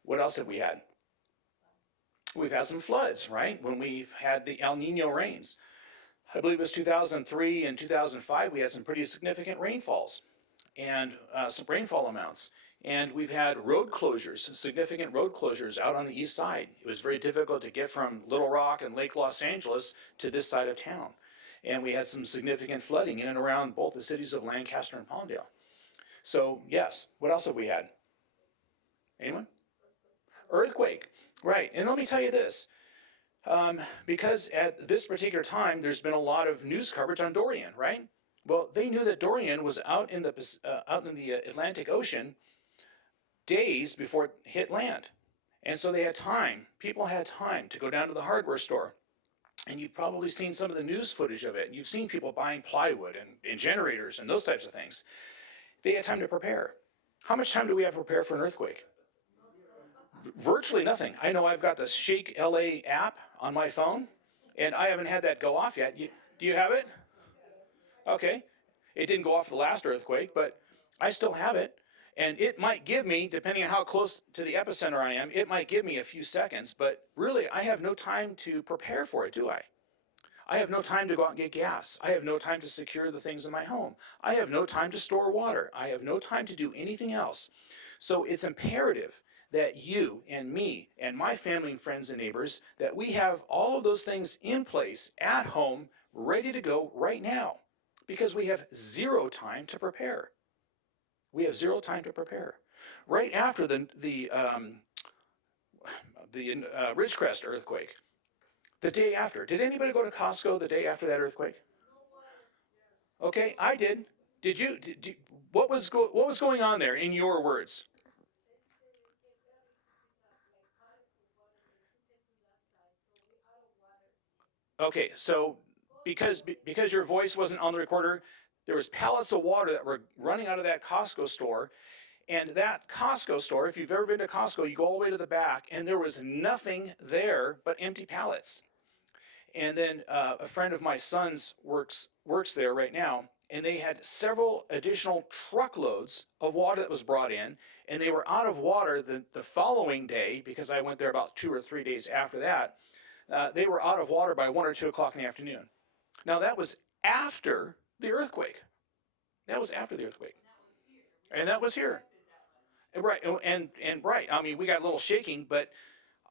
What else have we had? We've had some floods, right? When we've had the El Nino rains. I believe it was 2003 and 2005, we had some pretty significant rainfalls and some rainfall amounts. And we've had road closures, significant road closures out on the east side. It was very difficult to get from Little Rock and Lake Los Angeles to this side of town. And we had some significant flooding in and around both the cities of Lancaster and Palmdale. So yes, what else have we had? Anyone? Earthquake, right. And let me tell you this, because at this particular time, there's been a lot of news coverage on Dorian, right? Well, they knew that Dorian was out in the Atlantic Ocean days before it hit land. And so they had time, people had time to go down to the hardware store. And you've probably seen some of the news footage of it. And you've seen people buying plywood and generators and those types of things. They had time to prepare. How much time do we have to prepare for an earthquake? Virtually nothing. I know I've got the Shake LA app on my phone, and I haven't had that go off yet. Do you have it? Okay. It didn't go off the last earthquake, but I still have it. And it might give me, depending on how close to the epicenter I am, it might give me a few seconds, but really I have no time to prepare for it, do I? I have no time to go out and get gas. I have no time to secure the things in my home. I have no time to store water. I have no time to do anything else. So it's imperative that you and me and my family and friends and neighbors, that we have all of those things in place at home, ready to go right now, because we have zero time to prepare. We have zero time to prepare. Right after the Ridgecrest earthquake, the day after, did anybody go to Costco the day after that earthquake? Okay, I did. Did you? What was going on there, in your words? Okay, so because your voice wasn't on the recorder, there was pallets of water that were running out of that Costco store. And that Costco store, if you've ever been to Costco, you go all the way to the back, and there was nothing there but empty pallets. And then a friend of my son's works there right now, and they had several additional truckloads of water that was brought in, and they were out of water the following day, because I went there about 2 or 3 days after that. They were out of water by 1 or 2 o'clock in the afternoon. Now that was after the earthquake. That was after the earthquake. And that was here. Right, and right. I mean, we got a little shaking, but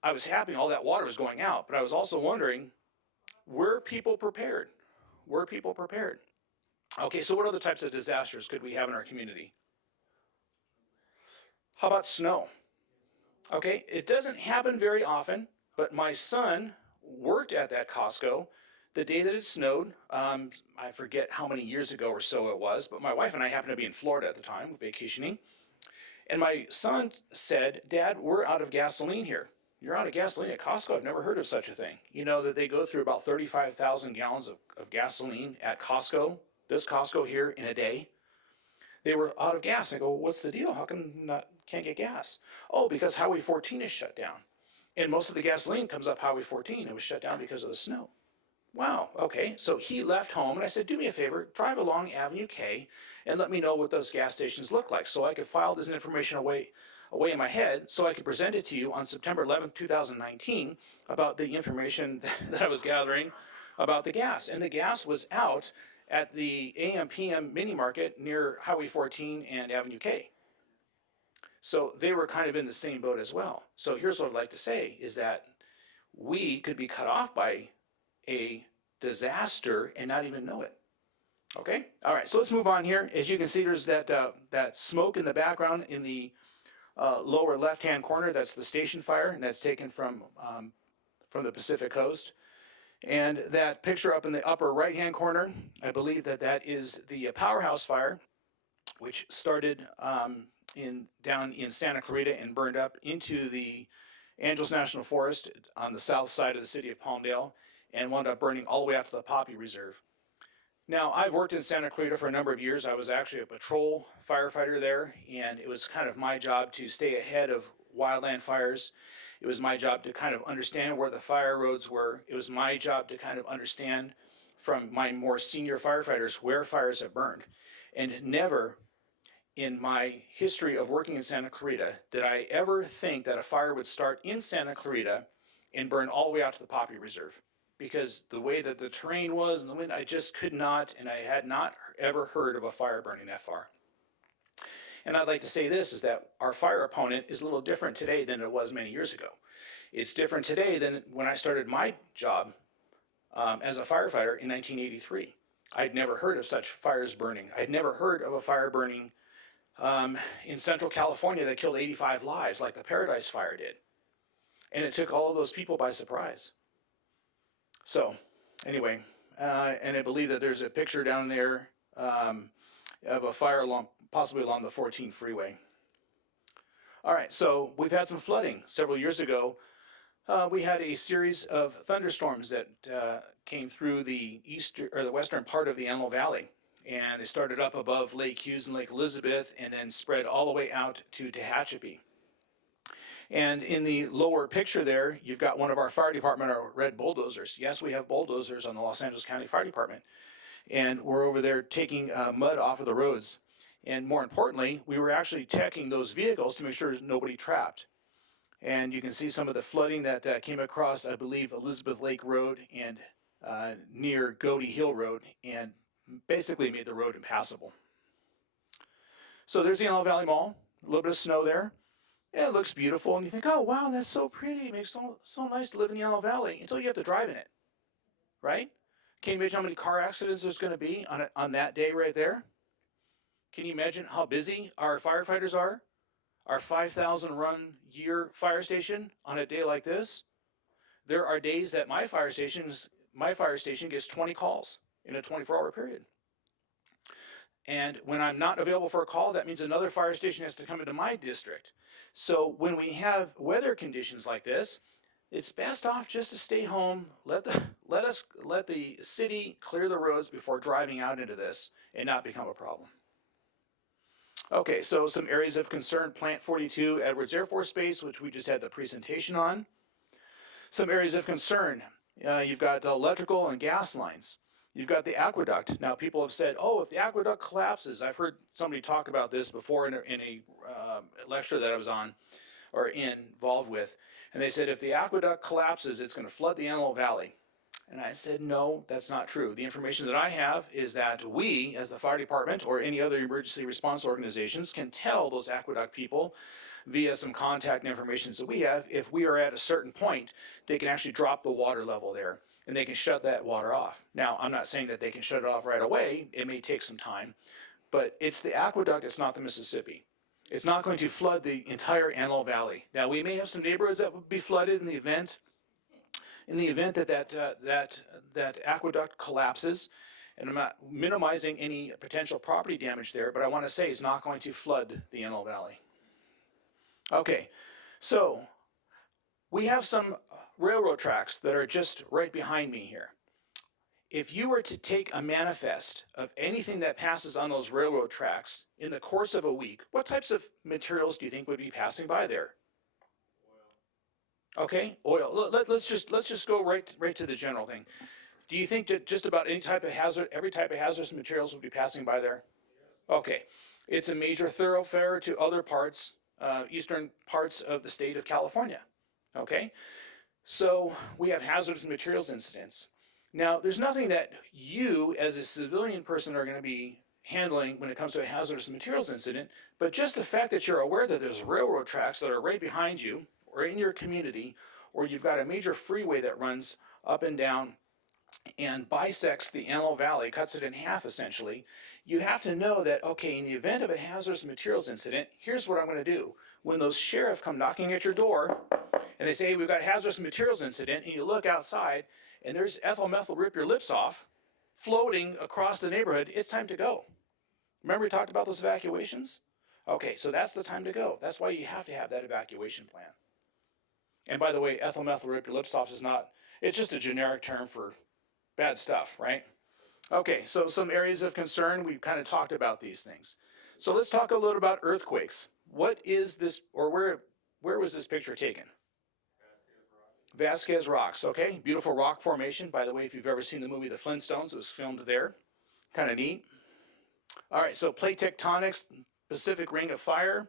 I was happy all that water was going out. But I was also wondering, were people prepared? Were people prepared? Okay, so what other types of disasters could we have in our community? How about snow? Okay, it doesn't happen very often, but my son worked at that Costco the day that it snowed. I forget how many years ago or so it was, but my wife and I happened to be in Florida at the time, vacationing. And my son said, "Dad, we're out of gasoline here." You're out of gasoline at Costco? I've never heard of such a thing. You know that they go through about 35,000 gallons of gasoline at Costco, this Costco here, in a day. They were out of gas. I go, "What's the deal? How come can't get gas?" "Oh, because Highway 14 is shut down. And most of the gasoline comes up Highway 14. It was shut down because of the snow." Wow, okay. So he left home, and I said, "Do me a favor, drive along Avenue K and let me know what those gas stations look like so I could file this information away in my head so I could present it to you on September 11th, 2019 about the information that I was gathering about the gas." And the gas was out at the AM/PM mini market near Highway 14 and Avenue K. So they were kind of in the same boat as well. So here's what I'd like to say is that we could be cut off by a disaster and not even know it. Okay? All right, so let's move on here. As you can see, there's that smoke in the background in the lower left-hand corner. That's the station fire, and that's taken from the Pacific Coast. And that picture up in the upper right-hand corner, I believe that is the powerhouse fire, which started down in Santa Clarita and burned up into the Angeles National Forest on the south side of the city of Palmdale and wound up burning all the way out to the Poppy Reserve. Now, I've worked in Santa Clarita for a number of years. I was actually a patrol firefighter there, and it was kind of my job to stay ahead of wildland fires. It was my job to kind of understand where the fire roads were. It was my job to kind of understand from my more senior firefighters where fires have burned. And never in my history of working in Santa Clarita did I ever think that a fire would start in Santa Clarita and burn all the way out to the Poppy Reserve. Because the way that the terrain was and the wind, I just could not, and I had not ever heard of a fire burning that far. And I'd like to say this, is that our fire opponent is a little different today than it was many years ago. It's different today than when I started my job as a firefighter in 1983. I'd never heard of such fires burning. I'd never heard of a fire burning in Central California that killed 85 lives like the Paradise Fire did. And it took all of those people by surprise. So, anyway, and I believe that there's a picture down there of a fire possibly along the 14 freeway. All right, so we've had some flooding. Several years ago, we had a series of thunderstorms that came through the western part of the Antelope Valley. And they started up above Lake Hughes and Lake Elizabeth and then spread all the way out to Tehachapi. And in the lower picture there, you've got one of our fire department, our red bulldozers. Yes, we have bulldozers on the Los Angeles County Fire Department. And we're over there taking mud off of the roads. And more importantly, we were actually checking those vehicles to make sure there's nobody trapped. And you can see some of the flooding that came across, I believe, Elizabeth Lake Road and near Godey Hill Road, and basically made the road impassable. So there's the Antelope Valley Mall, a little bit of snow there. Yeah, it looks beautiful, and you think, oh, wow, that's so pretty. It makes so nice to live in the Antelope Valley until you have to drive in it, right? Can you imagine how many car accidents there's going to be on that day right there? Can you imagine how busy our firefighters are? Our 5,000 run year fire station on a day like this? There are days that my fire station gets 20 calls in a 24-hour period. And when I'm not available for a call, that means another fire station has to come into my district. So when we have weather conditions like this, it's best off just to stay home, let the city clear the roads before driving out into this and not become a problem. Okay, so some areas of concern: Plant 42, Edwards Air Force Base, which we just had the presentation on. Some areas of concern: you've got electrical and gas lines. You've got the aqueduct. Now, people have said, oh, if the aqueduct collapses, I've heard somebody talk about this before in a lecture that I was on or involved with, and they said if the aqueduct collapses, it's going to flood the Antelope Valley. And I said, no, that's not true. The information that I have is that we, as the fire department or any other emergency response organizations, can tell those aqueduct people via some contact information that we have, if we are at a certain point, they can actually drop the water level there and they can shut that water off. Now, I'm not saying that they can shut it off right away. It may take some time, but it's the aqueduct, it's not the Mississippi. It's not going to flood the entire Antelope Valley. Now, we may have some neighborhoods that would be flooded in the event that aqueduct collapses, and I'm not minimizing any potential property damage there, but I want to say it's not going to flood the Antelope Valley. Okay, so we have some railroad tracks that are just right behind me here. If you were to take a manifest of anything that passes on those railroad tracks in the course of a week, what types of materials do you think would be passing by there? Okay, oil. Let's just go right to the general thing. Do you think that just about every type of hazardous materials would be passing by there? Okay, it's a major thoroughfare to other parts, eastern parts of the state of California. Okay, so we have hazardous materials incidents. Now, there's nothing that you, as a civilian person, are going to be handling when it comes to a hazardous materials incident, but just the fact that you're aware that there's railroad tracks that are right behind you, or in your community, or you've got a major freeway that runs up and down and bisects the Antelope Valley, cuts it in half essentially, you have to know that, okay, in the event of a hazardous materials incident, here's what I'm going to do. When those sheriff come knocking at your door and they say, hey, we've got a hazardous materials incident, and you look outside and there's ethyl methyl rip your lips off floating across the neighborhood, it's time to go. Remember we talked about those evacuations? Okay, so that's the time to go. That's why you have to have that evacuation plan. And by the way, ethyl methyl rip your lips off is not, it's just a generic term for bad stuff, right? Okay, so some areas of concern, we've kind of talked about these things. So let's talk a little about earthquakes. What is this, or where was this picture taken? Vasquez Rocks, okay, beautiful rock formation. By the way, if you've ever seen the movie The Flintstones, it was filmed there. Kind of neat. All right, so plate tectonics, Pacific Ring of Fire.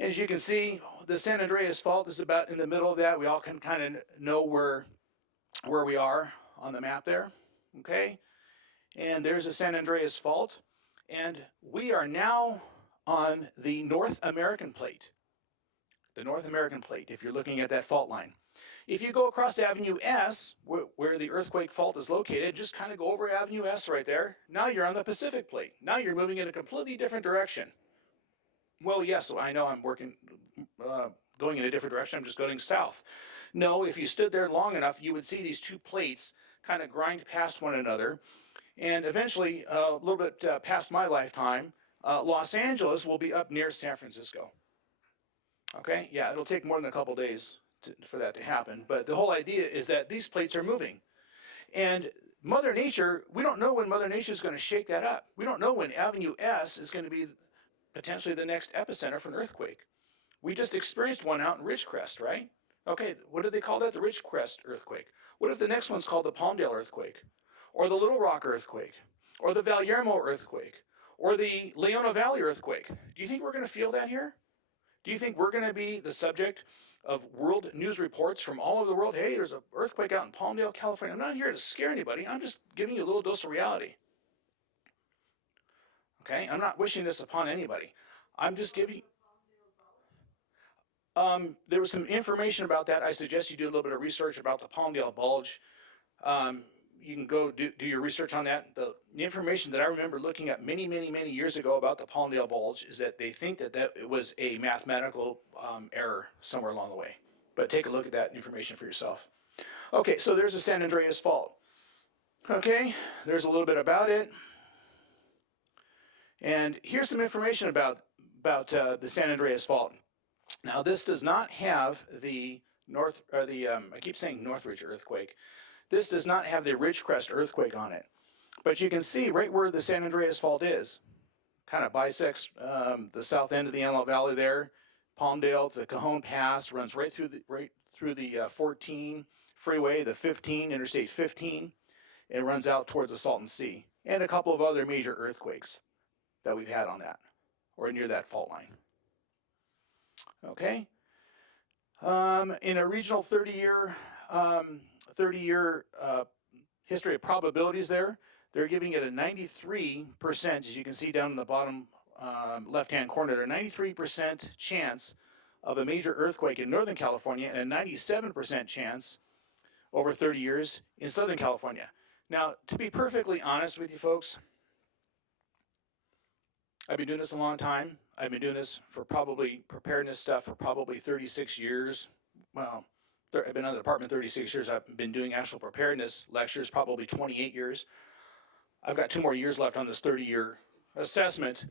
As you can see, the San Andreas Fault is about in the middle of that. We all can kind of know where we are on the map there, okay? And there's the San Andreas Fault. And we are now on the North American Plate. The North American Plate, if you're looking at that fault line. If you go across Avenue S, where the earthquake fault is located, just kind of go over Avenue S right there. Now you're on the Pacific Plate. Now you're moving in a completely different direction. Well, yes, I know I'm going in a different direction. I'm just going south. No, if you stood there long enough, you would see these two plates kind of grind past one another. And eventually, a little bit past my lifetime, Los Angeles will be up near San Francisco. Okay, yeah, it'll take more than a couple days for that to happen. But the whole idea is that these plates are moving. And Mother Nature, we don't know when Mother Nature is going to shake that up. We don't know when Avenue S is going to be potentially the next epicenter for an earthquake. We just experienced one out in Ridgecrest, right? Okay, what do they call that? The Ridgecrest earthquake. What if the next one's called the Palmdale earthquake? Or the Little Rock earthquake? Or the Valyermo earthquake? Or the Leona Valley earthquake? Do you think we're going to feel that here? Do you think we're going to be the subject of world news reports from all over the world? Hey, there's an earthquake out in Palmdale, California. I'm not here to scare anybody. I'm just giving you a little dose of reality. Okay, I'm not wishing this upon anybody. I'm just giving. There was some information about that. I suggest you do a little bit of research about the Palmdale Bulge. You can go do your research on that. The information that I remember looking at many years ago about the Palmdale Bulge is that they think that it was a mathematical error somewhere along the way. But take a look at that information for yourself. Okay, so there's the San Andreas Fault. Okay, there's a little bit about it. And here's some information about the San Andreas Fault. Now, this does not have the I keep saying Northridge earthquake. This does not have the Ridgecrest earthquake on it. But you can see right where the San Andreas Fault is. Kind of bisects the south end of the Antelope Valley there. Palmdale, the Cajon Pass, runs right through the 14 freeway, the 15, Interstate 15. It runs out towards the Salton Sea. And a couple of other major earthquakes that we've had on that, or near that fault line. Okay. In a regional 30-year history of probabilities there, they're giving it a 93%, as you can see down in the bottom left-hand corner, a 93% chance of a major earthquake in Northern California and a 97% chance over 30 years in Southern California. Now, to be perfectly honest with you folks, I've been doing this a long time. I've been doing this for probably preparedness stuff for probably 36 years. Well, I've been on the department 36 years. I've been doing actual preparedness lectures probably 28 years. I've got 2 more years left on this 30-year assessment.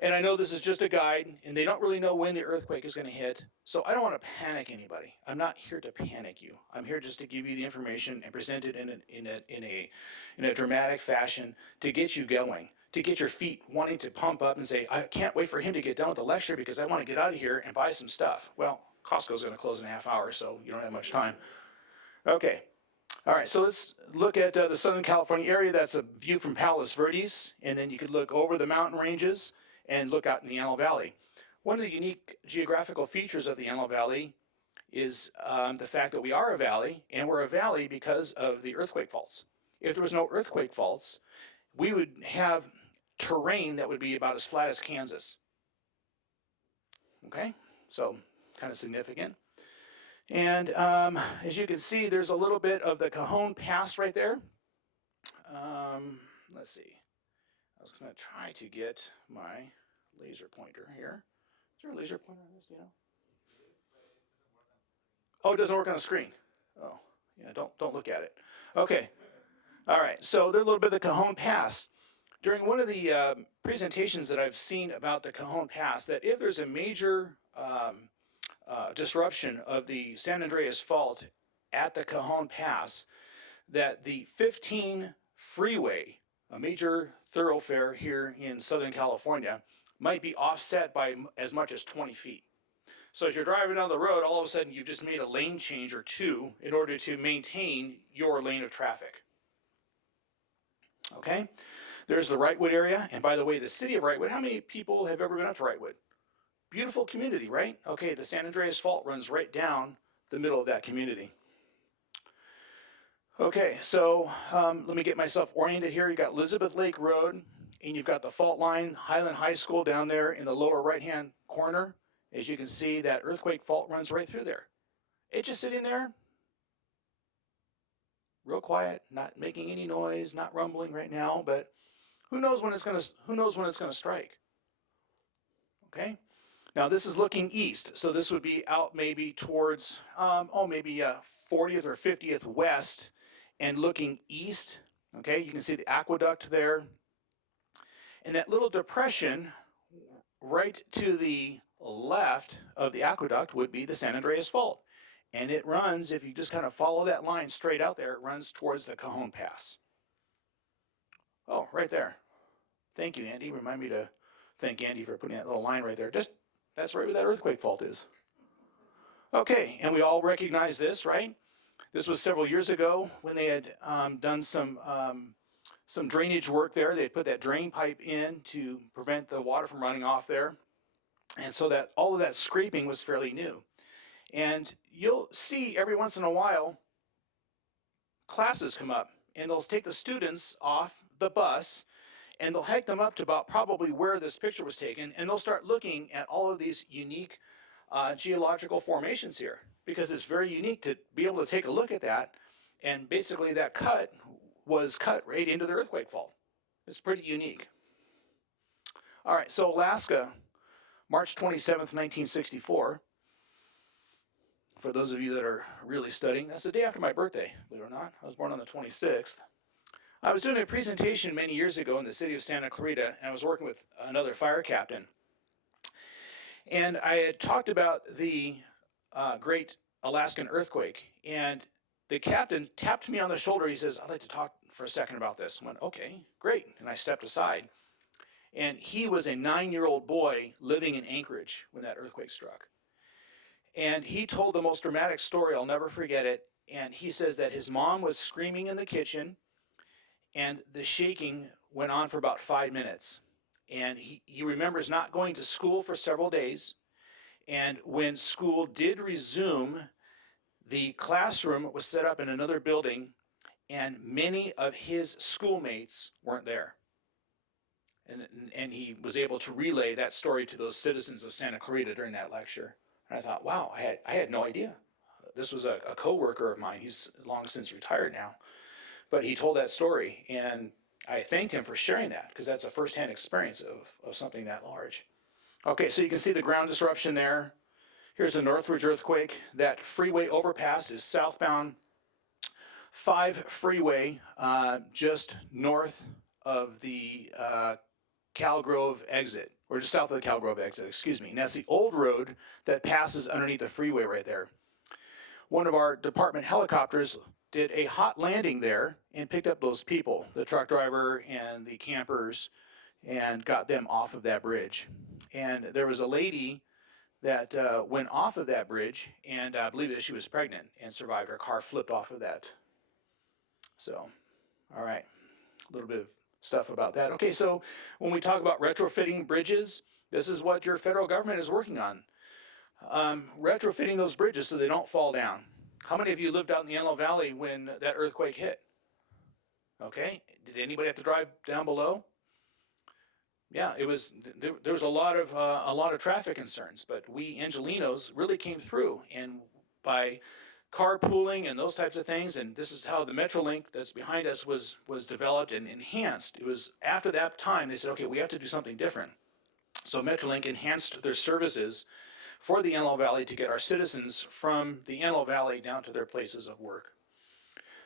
And I know this is just a guide, and they don't really know when the earthquake is going to hit. So I don't want to panic anybody. I'm not here to panic you. I'm here just to give you the information and present it in a dramatic fashion to get you going, to get your feet wanting to pump up and say, I can't wait for him to get done with the lecture because I want to get out of here and buy some stuff. Well, Costco's going to close in a half hour, so you don't have much time. Okay. All right, so let's look at the Southern California area. That's a view from Palos Verdes, and then you could look over the mountain ranges and look out in the Antelope Valley. One of the unique geographical features of the Antelope Valley is the fact that we are a valley, and we're a valley because of the earthquake faults. If there was no earthquake faults, we would have terrain that would be about as flat as Kansas. Okay, so kind of significant. And as you can see, there's a little bit of the Cajon Pass right there. Let's see. I was going to try to get my laser pointer here. Is there a laser pointer on this, do you know? Oh, it doesn't work on the screen. Oh, yeah, don't look at it. Okay. All right, so there's a little bit of the Cajon Pass. During one of the presentations that I've seen about the Cajon Pass, that if there's a major disruption of the San Andreas Fault at the Cajon Pass, that the 15 freeway, a major thoroughfare here in Southern California, might be offset by as much as 20 feet. So as you're driving down the road, all of a sudden you've just made a lane change or two in order to maintain your lane of traffic. Okay, there's the Wrightwood area, and by the way, the city of Wrightwood, how many people have ever been up to Wrightwood? Beautiful community, right? Okay, the San Andreas Fault runs right down the middle of that community. Okay, so let me get myself oriented here. You've got Elizabeth Lake Road, and you've got the fault line, Highland High School down there in the lower right-hand corner. As you can see, that earthquake fault runs right through there. It's just sitting there, real quiet, not making any noise, not rumbling right now, but who knows when it's going to strike? Okay. Now this is looking east, so this would be out maybe towards, maybe 40th or 50th west, and looking east. Okay, you can see the aqueduct there, and that little depression right to the left of the aqueduct would be the San Andreas Fault, and it runs, if you just kind of follow that line straight out there, it runs towards the Cajon Pass. Oh, right there. Thank you, Andy. Remind me to thank Andy for putting that little line right there. That's right where that earthquake fault is. Okay, and we all recognize this, right? This was several years ago when they had done some drainage work there. They put that drain pipe in to prevent the water from running off there. And so that all of that scraping was fairly new. And you'll see every once in a while classes come up, and they'll take the students off the bus, and they'll hike them up to about probably where this picture was taken, and they'll start looking at all of these unique geological formations here, because it's very unique to be able to take a look at that. And basically that cut was cut right into the earthquake fault. It's pretty unique. All right, so Alaska, March 27th, 1964. For those of you that are really studying, that's the day after my birthday, believe it or not. I was born on the 26th. I was doing a presentation many years ago in the city of Santa Clarita, and I was working with another fire captain. And I had talked about the great Alaskan earthquake, and the captain tapped me on the shoulder. He says, I'd like to talk for a second about this. I went, okay, great. And I stepped aside. And he was a 9-year-old boy living in Anchorage when that earthquake struck. And he told the most dramatic story, I'll never forget it. And he says that his mom was screaming in the kitchen, and the shaking went on for about 5 minutes. And he remembers not going to school for several days. And when school did resume, the classroom was set up in another building, and many of his schoolmates weren't there. And he was able to relay that story to those citizens of Santa Clarita during that lecture. And I thought, wow, I had no idea. This was a co-worker of mine. He's long since retired now. But he told that story, and I thanked him for sharing that, because that's a firsthand experience of something that large. Okay, so you can see the ground disruption there. Here's the Northridge earthquake. That freeway overpass is southbound 5 freeway, just north of the Cal Grove exit, or just south of the Cal Grove exit, excuse me. And that's the old road that passes underneath the freeway right there. One of our department helicopters did a hot landing there and picked up those people, the truck driver and the campers, and got them off of that bridge. And there was a lady that went off of that bridge, and I believe that she was pregnant and survived. Her car flipped off of that. So, all right, a little bit of stuff about that. Okay, so when we talk about retrofitting bridges, this is what your federal government is working on. Retrofitting those bridges so they don't fall down. How many of you lived out in the Antelope Valley when that earthquake hit? Okay, did anybody have to drive down below? Yeah, it was. There was a lot of traffic concerns, but we Angelinos really came through, and by carpooling and those types of things, and this is how the Metrolink that's behind us was developed and enhanced. It was after that time they said, okay, we have to do something different. So Metrolink enhanced their services for the Antelope Valley to get our citizens from the Antelope Valley down to their places of work.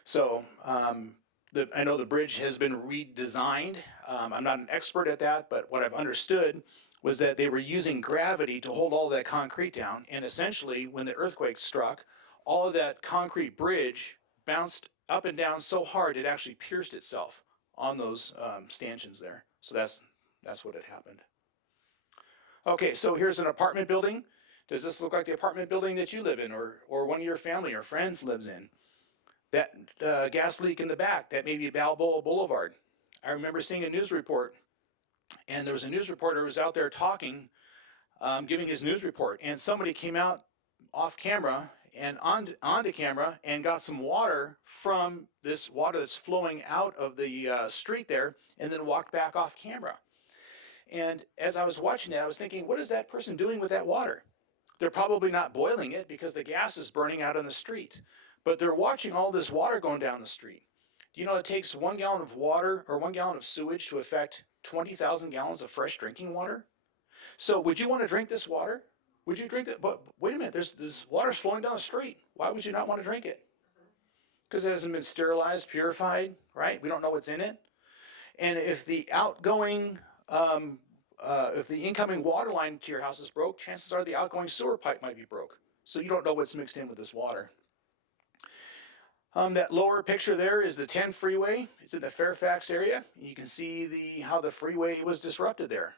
So I know the bridge has been redesigned. I'm not an expert at that, but what I've understood was that they were using gravity to hold all that concrete down, and essentially when the earthquake struck, all of that concrete bridge bounced up and down so hard it actually pierced itself on those stanchions there. So that's what had happened. Okay, so here's an apartment building. Does this look like the apartment building that you live in, or one of your family or friends lives in? That gas leak in the back, that may be Balboa Boulevard. I remember seeing a news report, and there was a news reporter who was out there talking, giving his news report, and somebody came out off camera and onto camera and got some water from this water that's flowing out of the street there, and then walked back off camera. And as I was watching that, I was thinking, what is that person doing with that water? They're probably not boiling it because the gas is burning out on the street, but they're watching all this water going down the street. Do you know it takes 1 gallon of water or 1 gallon of sewage to affect 20,000 gallons of fresh drinking water? So would you want to drink this water? Would you drink that? But wait a minute, there's water flowing down the street. Why would you not want to drink it? Because it hasn't been sterilized, purified, right? We don't know what's in it. And if the outgoing, if the incoming water line to your house is broke, chances are the outgoing sewer pipe might be broke. So you don't know what's mixed in with this water. That lower picture there is the 10 freeway. It's in the Fairfax area. You can see how the freeway was disrupted there.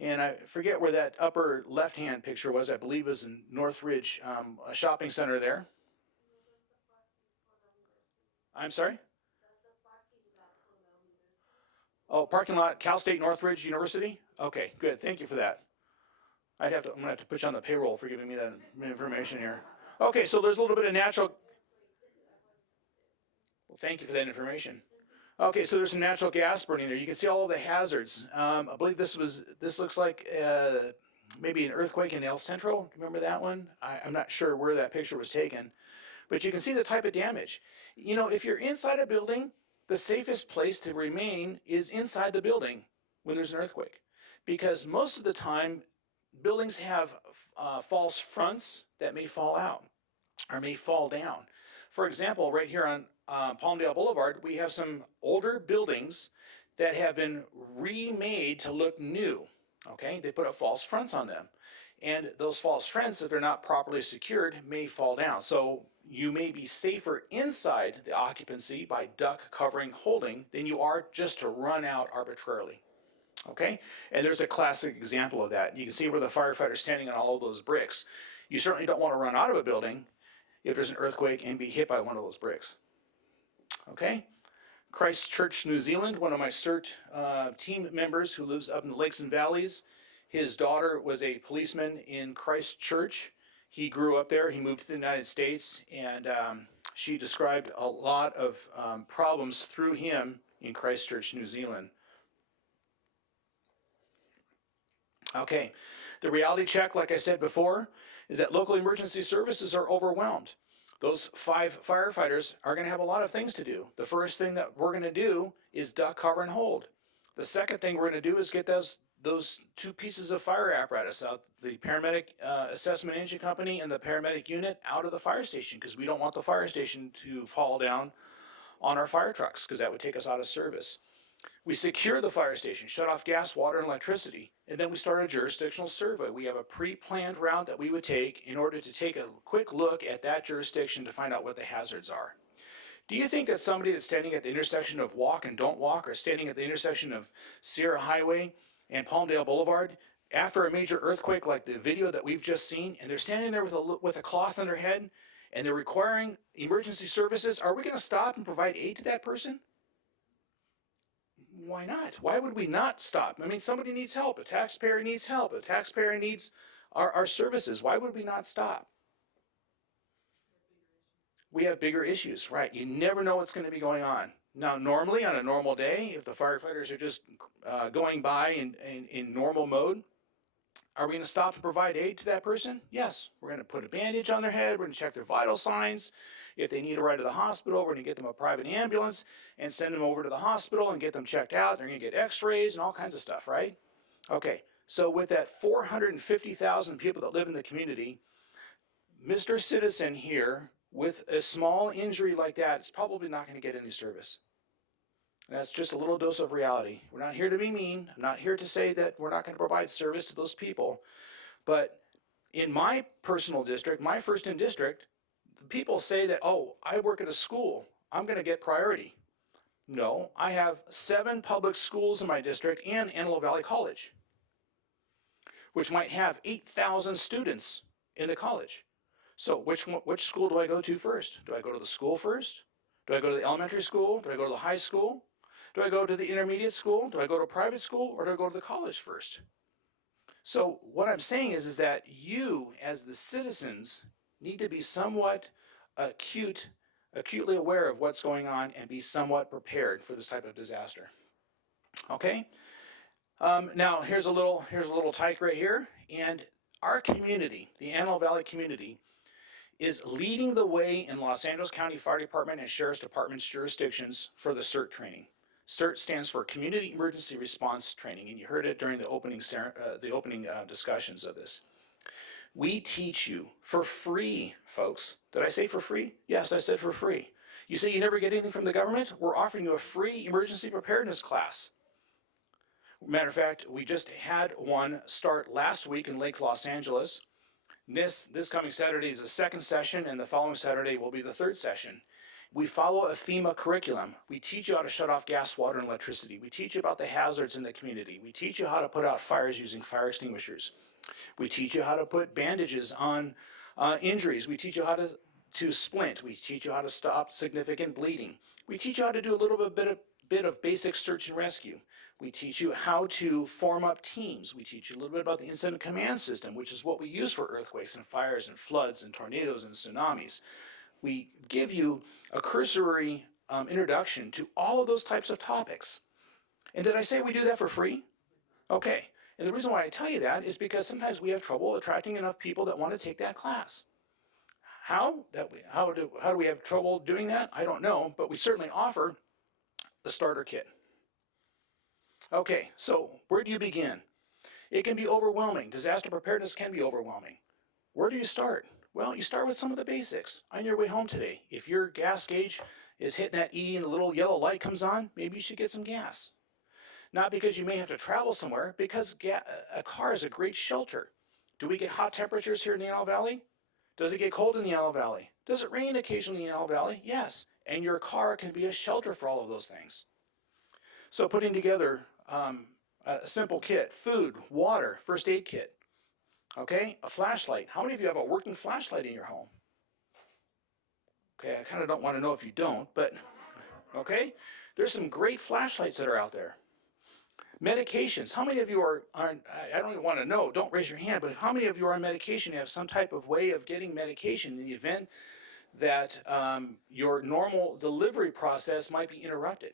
And I forget where that upper left-hand picture was. I believe it was in Northridge, a shopping center there. I'm sorry? Oh, parking lot, Cal State Northridge University? Okay, good. Thank you for that. I'm going to have to put you on the payroll for giving me that information here. Okay, so there's a little bit of natural... Well, thank you for that information. Okay, so there's some natural gas burning there. You can see all of the hazards. I believe this looks like maybe an earthquake in El Centro. Remember that one? I'm not sure where that picture was taken. But you can see the type of damage. You know, if you're inside a building, the safest place to remain is inside the building when there's an earthquake. Because most of the time, buildings have false fronts that may fall out or may fall down. For example, right here on Palmdale Boulevard, we have some older buildings that have been remade to look new. Okay, they put up false fronts on them. And those false fronts, if they're not properly secured, may fall down. So you may be safer inside the occupancy by duct covering holding than you are just to run out arbitrarily. Okay, and there's a classic example of that. You can see where the firefighter's standing on all of those bricks. You certainly don't want to run out of a building if there's an earthquake and be hit by one of those bricks. Okay, Christchurch, New Zealand, one of my CERT team members who lives up in the Lakes and Valleys. His daughter was a policeman in Christchurch. He grew up there. He moved to the United States, and She described a lot of problems through him in Christchurch, New Zealand. Okay, the reality check, like I said before, is that local emergency services are overwhelmed. Those 5 firefighters are going to have a lot of things to do. The first thing that we're going to do is duck, cover, and hold. The second thing we're going to do is get those 2 pieces of fire apparatus out, the paramedic assessment engine company and the paramedic unit, out of the fire station, because we don't want the fire station to fall down on our fire trucks, because that would take us out of service. We secure the fire station, shut off gas, water, and electricity, and then we start a jurisdictional survey. We have a pre-planned route that we would take in order to take a quick look at that jurisdiction to find out what the hazards are. Do you think that somebody that's standing at the intersection of Walk and Don't Walk, or standing at the intersection of Sierra Highway and Palmdale Boulevard, after a major earthquake like the video that we've just seen, and they're standing there with a cloth on their head, and they're requiring emergency services, are we going to stop and provide aid to that person? Why not? Why would we not stop? I mean, somebody needs help. A taxpayer needs help. A taxpayer needs our services. Why would we not stop? We have bigger issues, right? You never know what's going to be going on. Now, normally, on a normal day, if the firefighters are just going by in normal mode, are we going to stop and provide aid to that person? Yes. We're going to put a bandage on their head. We're going to check their vital signs. If they need a ride to the hospital, we're going to get them a private ambulance and send them over to the hospital and get them checked out. They're going to get x-rays and all kinds of stuff, right? Okay, so with that 450,000 people that live in the community, Mr. Citizen here with a small injury like that is probably not going to get any service. That's just a little dose of reality. We're not here to be mean. I'm not here to say that we're not going to provide service to those people. But in my personal district, my first in district, the people say that, oh, I work at a school, I'm going to get priority. No, I have 7 public schools in my district and Antelope Valley College, which might have 8,000 students in the college. So which school do I go to first? Do I go to the school first? Do I go to the elementary school? Do I go to the high school? Do I go to the intermediate school? Do I go to a private school? Or do I go to the college first? So what I'm saying is that you, as the citizens, need to be somewhat acutely aware of what's going on and be somewhat prepared for this type of disaster. Okay? Now, here's a little tyke right here. And our community, the Antelope Valley community, is leading the way in Los Angeles County Fire Department and Sheriff's Department's jurisdictions for the CERT training. CERT stands for Community Emergency Response Training, and you heard it during the opening discussions of this. We teach you for free, folks. Did I say for free? Yes, I said for free. You say you never get anything from the government? We're offering you a free emergency preparedness class. Matter of fact, we just had one start last week in Lake Los Angeles. This coming Saturday is the 2nd session, and the following Saturday will be the 3rd session. We follow a FEMA curriculum. We teach you how to shut off gas, water, and electricity. We teach you about the hazards in the community. We teach you how to put out fires using fire extinguishers. We teach you how to put bandages on injuries. We teach you how to splint. We teach you how to stop significant bleeding. We teach you how to do a little bit of basic search and rescue. We teach you how to form up teams. We teach you a little bit about the incident command system, which is what we use for earthquakes and fires and floods and tornadoes and tsunamis. We give you a cursory introduction to all of those types of topics. And did I say we do that for free? Okay. And the reason why I tell you that is because sometimes we have trouble attracting enough people that want to take that class. How do we have trouble doing that? I don't know, but we certainly offer the starter kit. Okay, so where do you begin? It can be overwhelming. Disaster preparedness can be overwhelming. Where do you start? Well, you start with some of the basics. On your way home today, if your gas gauge is hitting that E and the little yellow light comes on, maybe you should get some gas. Not because you may have to travel somewhere, because a car is a great shelter. Do we get hot temperatures here in the Antelope Valley? Does it get cold in the Antelope Valley? Does it rain occasionally in the Antelope Valley? Yes. And your car can be a shelter for all of those things. So putting together a simple kit, food, water, first aid kit, okay, a flashlight. How many of you have a working flashlight in your home? Okay, I kind of don't want to know if you don't, but okay, there's some great flashlights that are out there. Medications. How many of you are on, I don't even want to know, don't raise your hand, but how many of you are on medication, you have some type of way of getting medication in the event that your normal delivery process might be interrupted.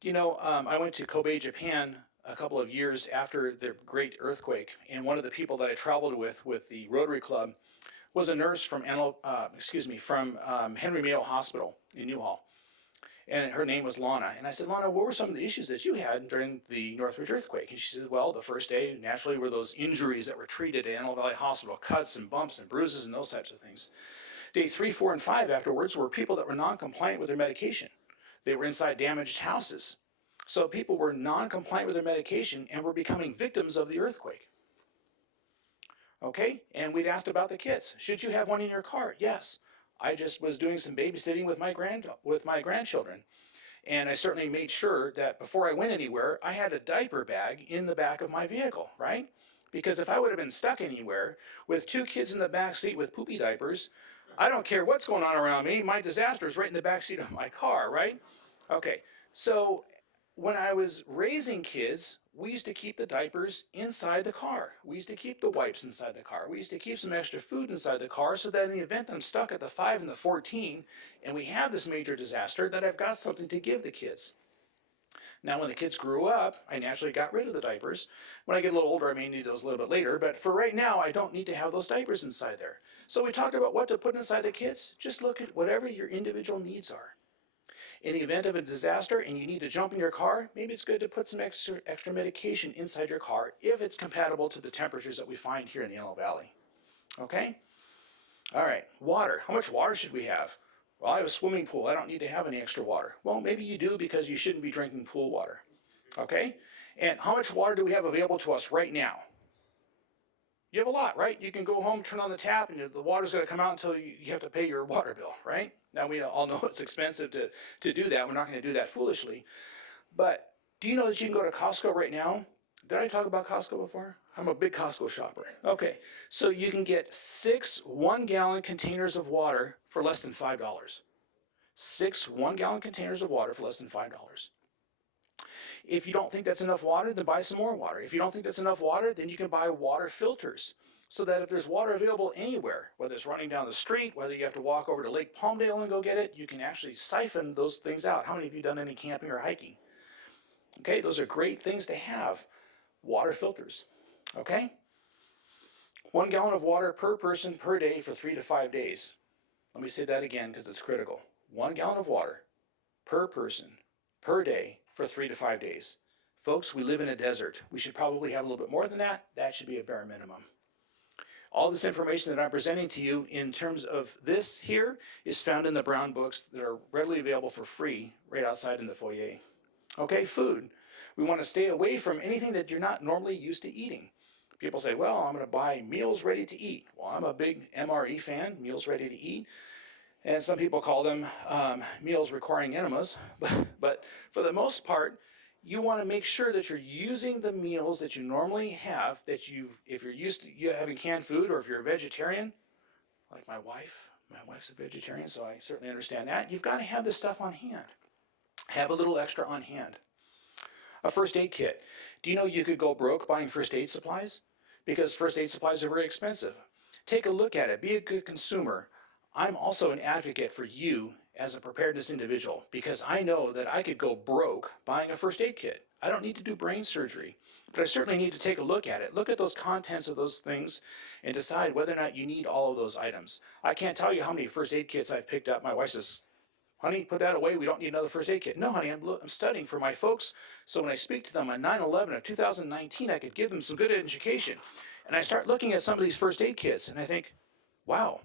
Do you know, I went to Kobe, Japan a couple of years after the great earthquake, and one of the people that I traveled with the Rotary Club was a nurse from Henry Mayo Hospital in Newhall. And her name was Lana. And I said, Lana, what were some of the issues that you had during the Northridge earthquake? And she said, well, the first day, naturally, were those injuries that were treated at Antelope Valley Hospital, cuts and bumps and bruises and those types of things. Day 3, 4, and 5 afterwards were people that were non-compliant with their medication. They were inside damaged houses. So people were non-compliant with their medication and were becoming victims of the earthquake. Okay, and we'd asked about the kids. Should you have one in your car? Yes. I just was doing some babysitting with my grandchildren. And I certainly made sure that before I went anywhere, I had a diaper bag in the back of my vehicle, right? Because if I would have been stuck anywhere with 2 kids in the back seat with poopy diapers, I don't care what's going on around me, my disaster is right in the back seat of my car, right? Okay, so when I was raising kids, we used to keep the diapers inside the car. We used to keep the wipes inside the car. We used to keep some extra food inside the car so that in the event that I'm stuck at the 5 and the 14 and we have this major disaster, that I've got something to give the kids. Now, when the kids grew up, I naturally got rid of the diapers. When I get a little older, I may need those a little bit later, but for right now, I don't need to have those diapers inside there. So we talked about what to put inside the kids. Just look at whatever your individual needs are. In the event of a disaster and you need to jump in your car, maybe it's good to put some extra medication inside your car if it's compatible to the temperatures that we find here in the Antelope Valley. Okay? All right, water. How much water should we have? Well, I have a swimming pool. I don't need to have any extra water. Well, maybe you do because you shouldn't be drinking pool water. Okay? And how much water do we have available to us right now? You have a lot, right? You can go home, turn on the tap, and the water's going to come out until you have to pay your water bill, right? Now, we all know it's expensive to do that. We're not going to do that foolishly. But do you know that you can go to Costco right now? Did I talk about Costco before? I'm a big Costco shopper. Okay, so you can get 6 1-gallon containers of water for less than $5. 6 1-gallon containers of water for less than $5. If you don't think that's enough water, then buy some more water. If you don't think that's enough water, then you can buy water filters so that if there's water available anywhere, whether it's running down the street, whether you have to walk over to Lake Palmdale and go get it, you can actually siphon those things out. How many of you done any camping or hiking? Okay, those are great things to have. Water filters, okay? 1 gallon of water per person per day for 3 to 5 days. Let me say that again because it's critical. 1 gallon of water per person per day for 3 to 5 days. Folks, we live in a desert. We should probably have a little bit more than that. That should be a bare minimum. All this information that I'm presenting to you in terms of this here is found in the brown books that are readily available for free right outside in the foyer. Okay, food. We want to stay away from anything that you're not normally used to eating. People say, well, I'm going to buy meals ready to eat. Well, I'm a big MRE fan, meals ready to eat. And some people call them meals requiring enemas. But for the most part, you want to make sure that you're using the meals that you normally have, that if you're used to having canned food, or if you're a vegetarian, like my wife's a vegetarian, so I certainly understand that. You've got to have this stuff on hand. Have a little extra on hand. A first aid kit. Do you know you could go broke buying first aid supplies? Because first aid supplies are very expensive. Take a look at it. Be a good consumer. I'm also an advocate for you as a preparedness individual because I know that I could go broke buying a first aid kit. I don't need to do brain surgery, but I certainly need to take a look at it. Look at those contents of those things and decide whether or not you need all of those items. I can't tell you how many first aid kits I've picked up. My wife says, honey, put that away. We don't need another first aid kit. No, honey, I'm studying for my folks. So when I speak to them on 9/11 of 2019, I could give them some good education. And I start looking at some of these first aid kits and I think, wow,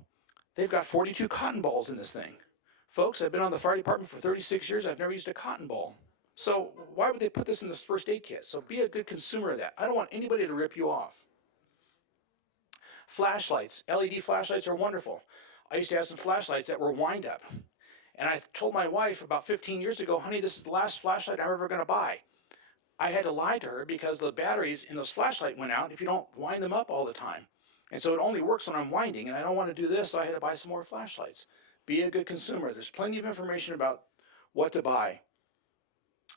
they've got 42 cotton balls in this thing. Folks, I've been on the fire department for 36 years. I've never used a cotton ball. So why would they put this in this first aid kit? So be a good consumer of that. I don't want anybody to rip you off. Flashlights. LED flashlights are wonderful. I used to have some flashlights that were wind up. And I told my wife about 15 years ago, honey, this is the last flashlight I'm ever going to buy. I had to lie to her because the batteries in those flashlights went out if you don't wind them up all the time. And so it only works when I'm winding, and I don't want to do this, so I had to buy some more flashlights. Be a good consumer. There's plenty of information about what to buy.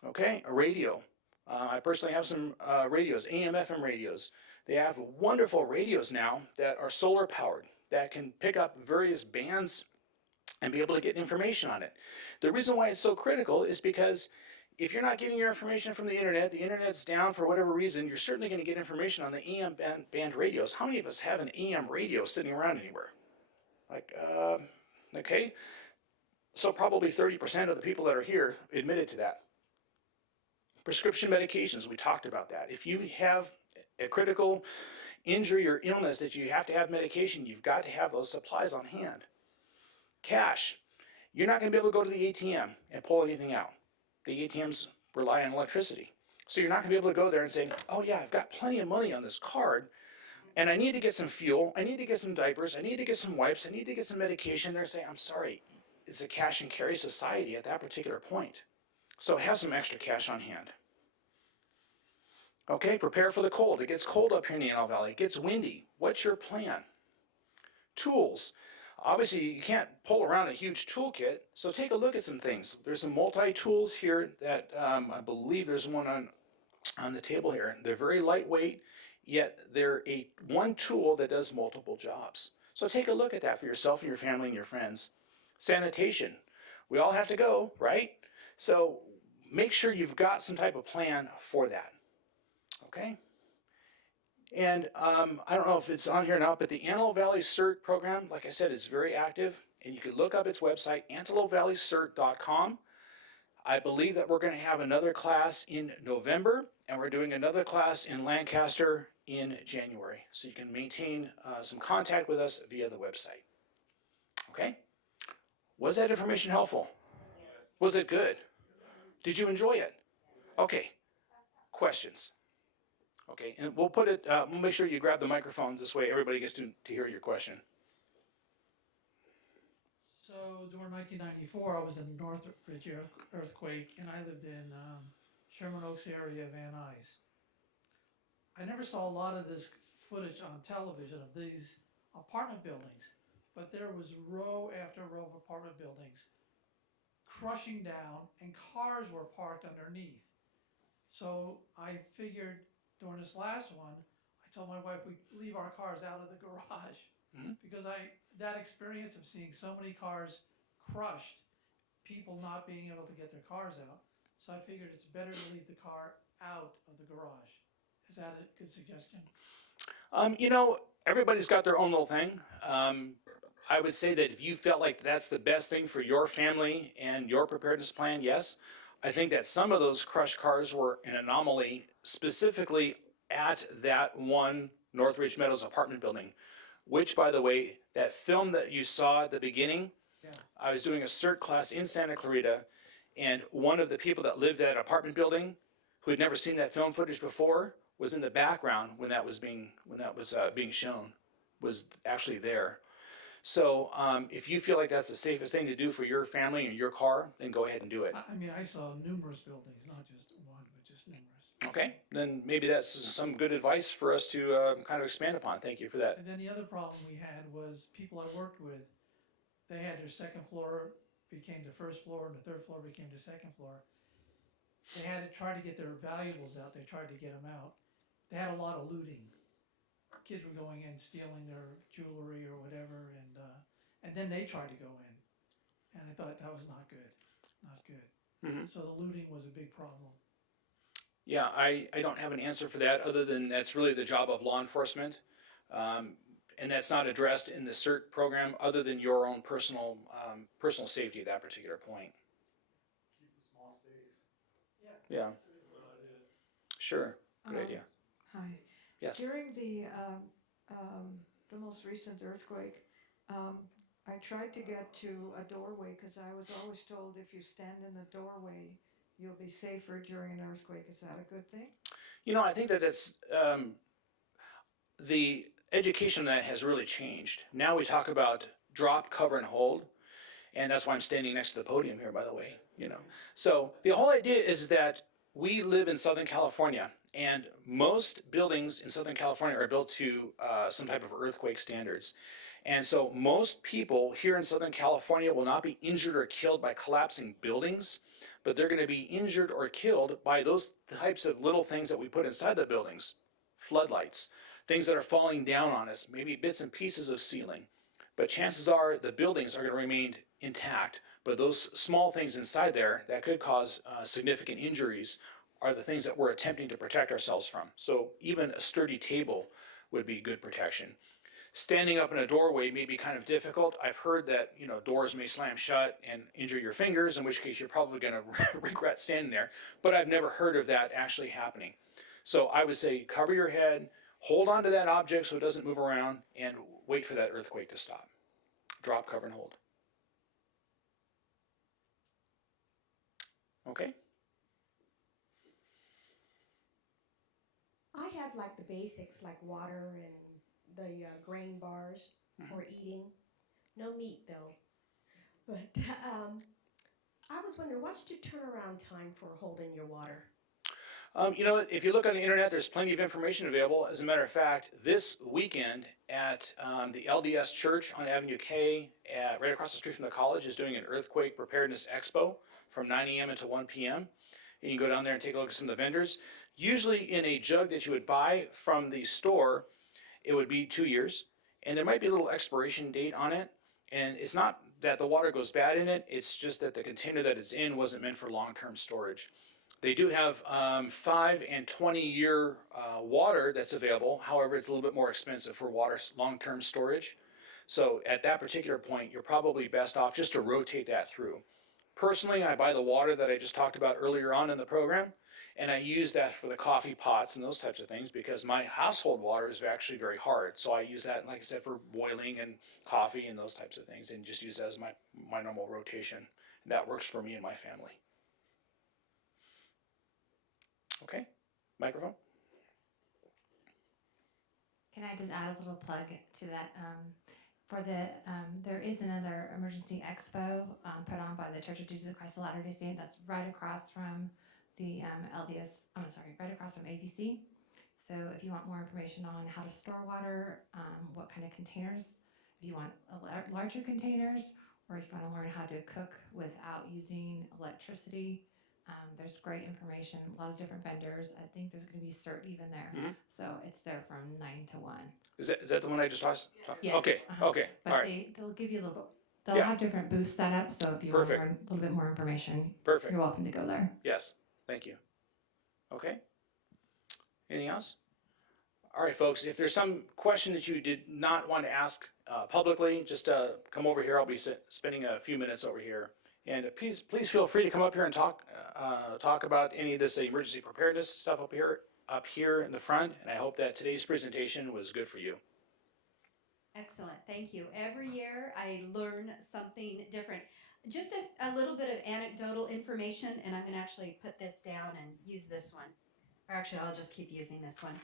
Okay, a radio. I personally have some radios, AM, FM radios. They have wonderful radios now that are solar powered, that can pick up various bands and be able to get information on it. The reason why it's so critical is because if you're not getting your information from the internet's down for whatever reason, you're certainly going to get information on the AM band radios. How many of us have an AM radio sitting around anywhere? Okay. So probably 30% of the people that are here admitted to that. Prescription medications, we talked about that. If you have a critical injury or illness that you have to have medication, you've got to have those supplies on hand. Cash. You're not going to be able to go to the ATM and pull anything out. The ATMs rely on electricity. So you're not going to be able to go there and say, oh yeah, I've got plenty of money on this card, and I need to get some fuel, I need to get some diapers, I need to get some wipes, I need to get some medication. They're saying, I'm sorry, it's a cash and carry society at that particular point. So have some extra cash on hand. Okay, prepare for the cold. It gets cold up here in the Antelope Valley. It gets windy. What's your plan? Tools. Obviously, you can't pull around a huge toolkit, so take a look at some things. There's some multi-tools here that I believe there's one on the table here. They're very lightweight, yet they're one tool that does multiple jobs. So take a look at that for yourself and your family and your friends. Sanitation. We all have to go, right? So make sure you've got some type of plan for that. Okay? And I don't know if it's on here now, but the Antelope Valley CERT program, like I said, is very active. And you can look up its website, antelopevalleycert.com. I believe that we're going to have another class in November, and we're doing another class in Lancaster in January. So you can maintain some contact with us via the website. Okay? Was that information helpful? Was it good? Did you enjoy it? Okay. Questions? Okay, and we'll put it, we'll make sure you grab the microphone. This way everybody gets to hear your question. So during 1994, I was in the Northridge earthquake, and I lived in Sherman Oaks area, Van Nuys. I never saw a lot of this footage on television of these apartment buildings, but there was row after row of apartment buildings crushing down, and cars were parked underneath. So I figured during this last one, I told my wife we'd leave our cars out of the garage because that experience of seeing so many cars crushed, people not being able to get their cars out. So I figured it's better to leave the car out of the garage. Is that a good suggestion? You know, everybody's got their own little thing. I would say that if you felt like that's the best thing for your family and your preparedness plan, yes. I think that some of those crushed cars were an anomaly, specifically at that one Northridge Meadows apartment building, which, by the way, that film that you saw at the beginning, I was doing a CERT class in Santa Clarita, and one of the people that lived at that apartment building, who had never seen that film footage before, was in the background when that was being shown, was actually there. So if you feel like that's the safest thing to do for your family and your car, then go ahead and do it. I mean, I saw numerous buildings, not just one, but just numerous. Okay, then maybe that's some good advice for us to kind of expand upon. Thank you for that. And then the other problem we had was people I worked with, they had their second floor became the first floor and the third floor became the second floor. They had to try to get their valuables out. They tried to get them out. They had a lot of looting. Kids were going in, stealing their jewelry or whatever, and then they tried to go in. And I thought that was not good, not good. So the looting was a big problem. Yeah, I don't have an answer for that other than that's really the job of law enforcement. And that's not addressed in the CERT program other than your own personal safety at that particular point. Keep the small safe. Yeah. Sure. Good idea. Hi. Yes. During the most recent earthquake, I tried to get to a doorway because I was always told if you stand in the doorway, you'll be safer during an earthquake. Is that a good thing? You know, I think that that's the education that has really changed. Now we talk about drop, cover, and hold, and that's why I'm standing next to the podium here, by the way. You know, so the whole idea is that we live in Southern California, and most buildings in Southern California are built to some type of earthquake standards. And so most people here in Southern California will not be injured or killed by collapsing buildings, but they're going to be injured or killed by those types of little things that we put inside the buildings. Floodlights, things that are falling down on us, maybe bits and pieces of ceiling. but chances are the buildings are going to remain intact. But those small things inside there that could cause significant injuries are the things that we're attempting to protect ourselves from. So even a sturdy table would be good protection. Standing up in a doorway may be kind of difficult. I've heard that, you know, doors may slam shut and injure your fingers, in which case you're probably going to regret standing there. But I've never heard of that actually happening. So I would say cover your head, hold on to that object so it doesn't move around, and wait for that earthquake to stop. Drop, cover, and hold. Okay? I have like the basics like water and the grain bars for eating. No meat though. But I was wondering, what's the turnaround time for holding your water? You know, if you look on the internet, there's plenty of information available. As a matter of fact, this weekend at the LDS Church on Avenue K, right across the street from the college, is doing an earthquake preparedness expo from 9 a.m. until 1 p.m. And you can go down there and take a look at some of the vendors. Usually in a jug that you would buy from the store, it would be 2 years. And there might be a little expiration date on it. And it's not that the water goes bad in it, it's just that the container that it's in wasn't meant for long-term storage. They do have 5 and 20-year water that's available. However, it's a little bit more expensive for water long-term storage. So at that particular point, you're probably best off just to rotate that through. Personally, I buy the water that I just talked about earlier on in the program, and I use that for the coffee pots and those types of things because my household water is actually very hard. So I use that, like I said, for boiling and coffee and those types of things, and just use that as my normal rotation. And that works for me and my family. Okay, microphone. Can I just add a little plug to that? There is another emergency expo put on by the Church of Jesus Christ of Latter-day Saints. That's right across from the right across from AVC. So if you want more information on how to store water, what kind of containers, if you want larger containers, or if you want to learn how to cook without using electricity, there's great information, a lot of different vendors. I think there's going to be CERT even there. Mm-hmm. So it's there from 9 to 1. Is that the one I just talked? Yes. Okay, okay, but all right. They'll give you a little bit. They'll have different booths set up, so if you want a little bit more information, you're welcome to go there. Yes, thank you. Okay. Anything else? All right, folks, if there's some question that you did not want to ask publicly, just come over here. I'll be spending a few minutes over here. And please feel free to come up here and talk about any of this emergency preparedness stuff up here in the front. And I hope that today's presentation was good for you. Excellent, thank you. Every year I learn something different. Just a little bit of anecdotal information, and I'm going to actually put this down and use this one. Or actually, I'll just keep using this one.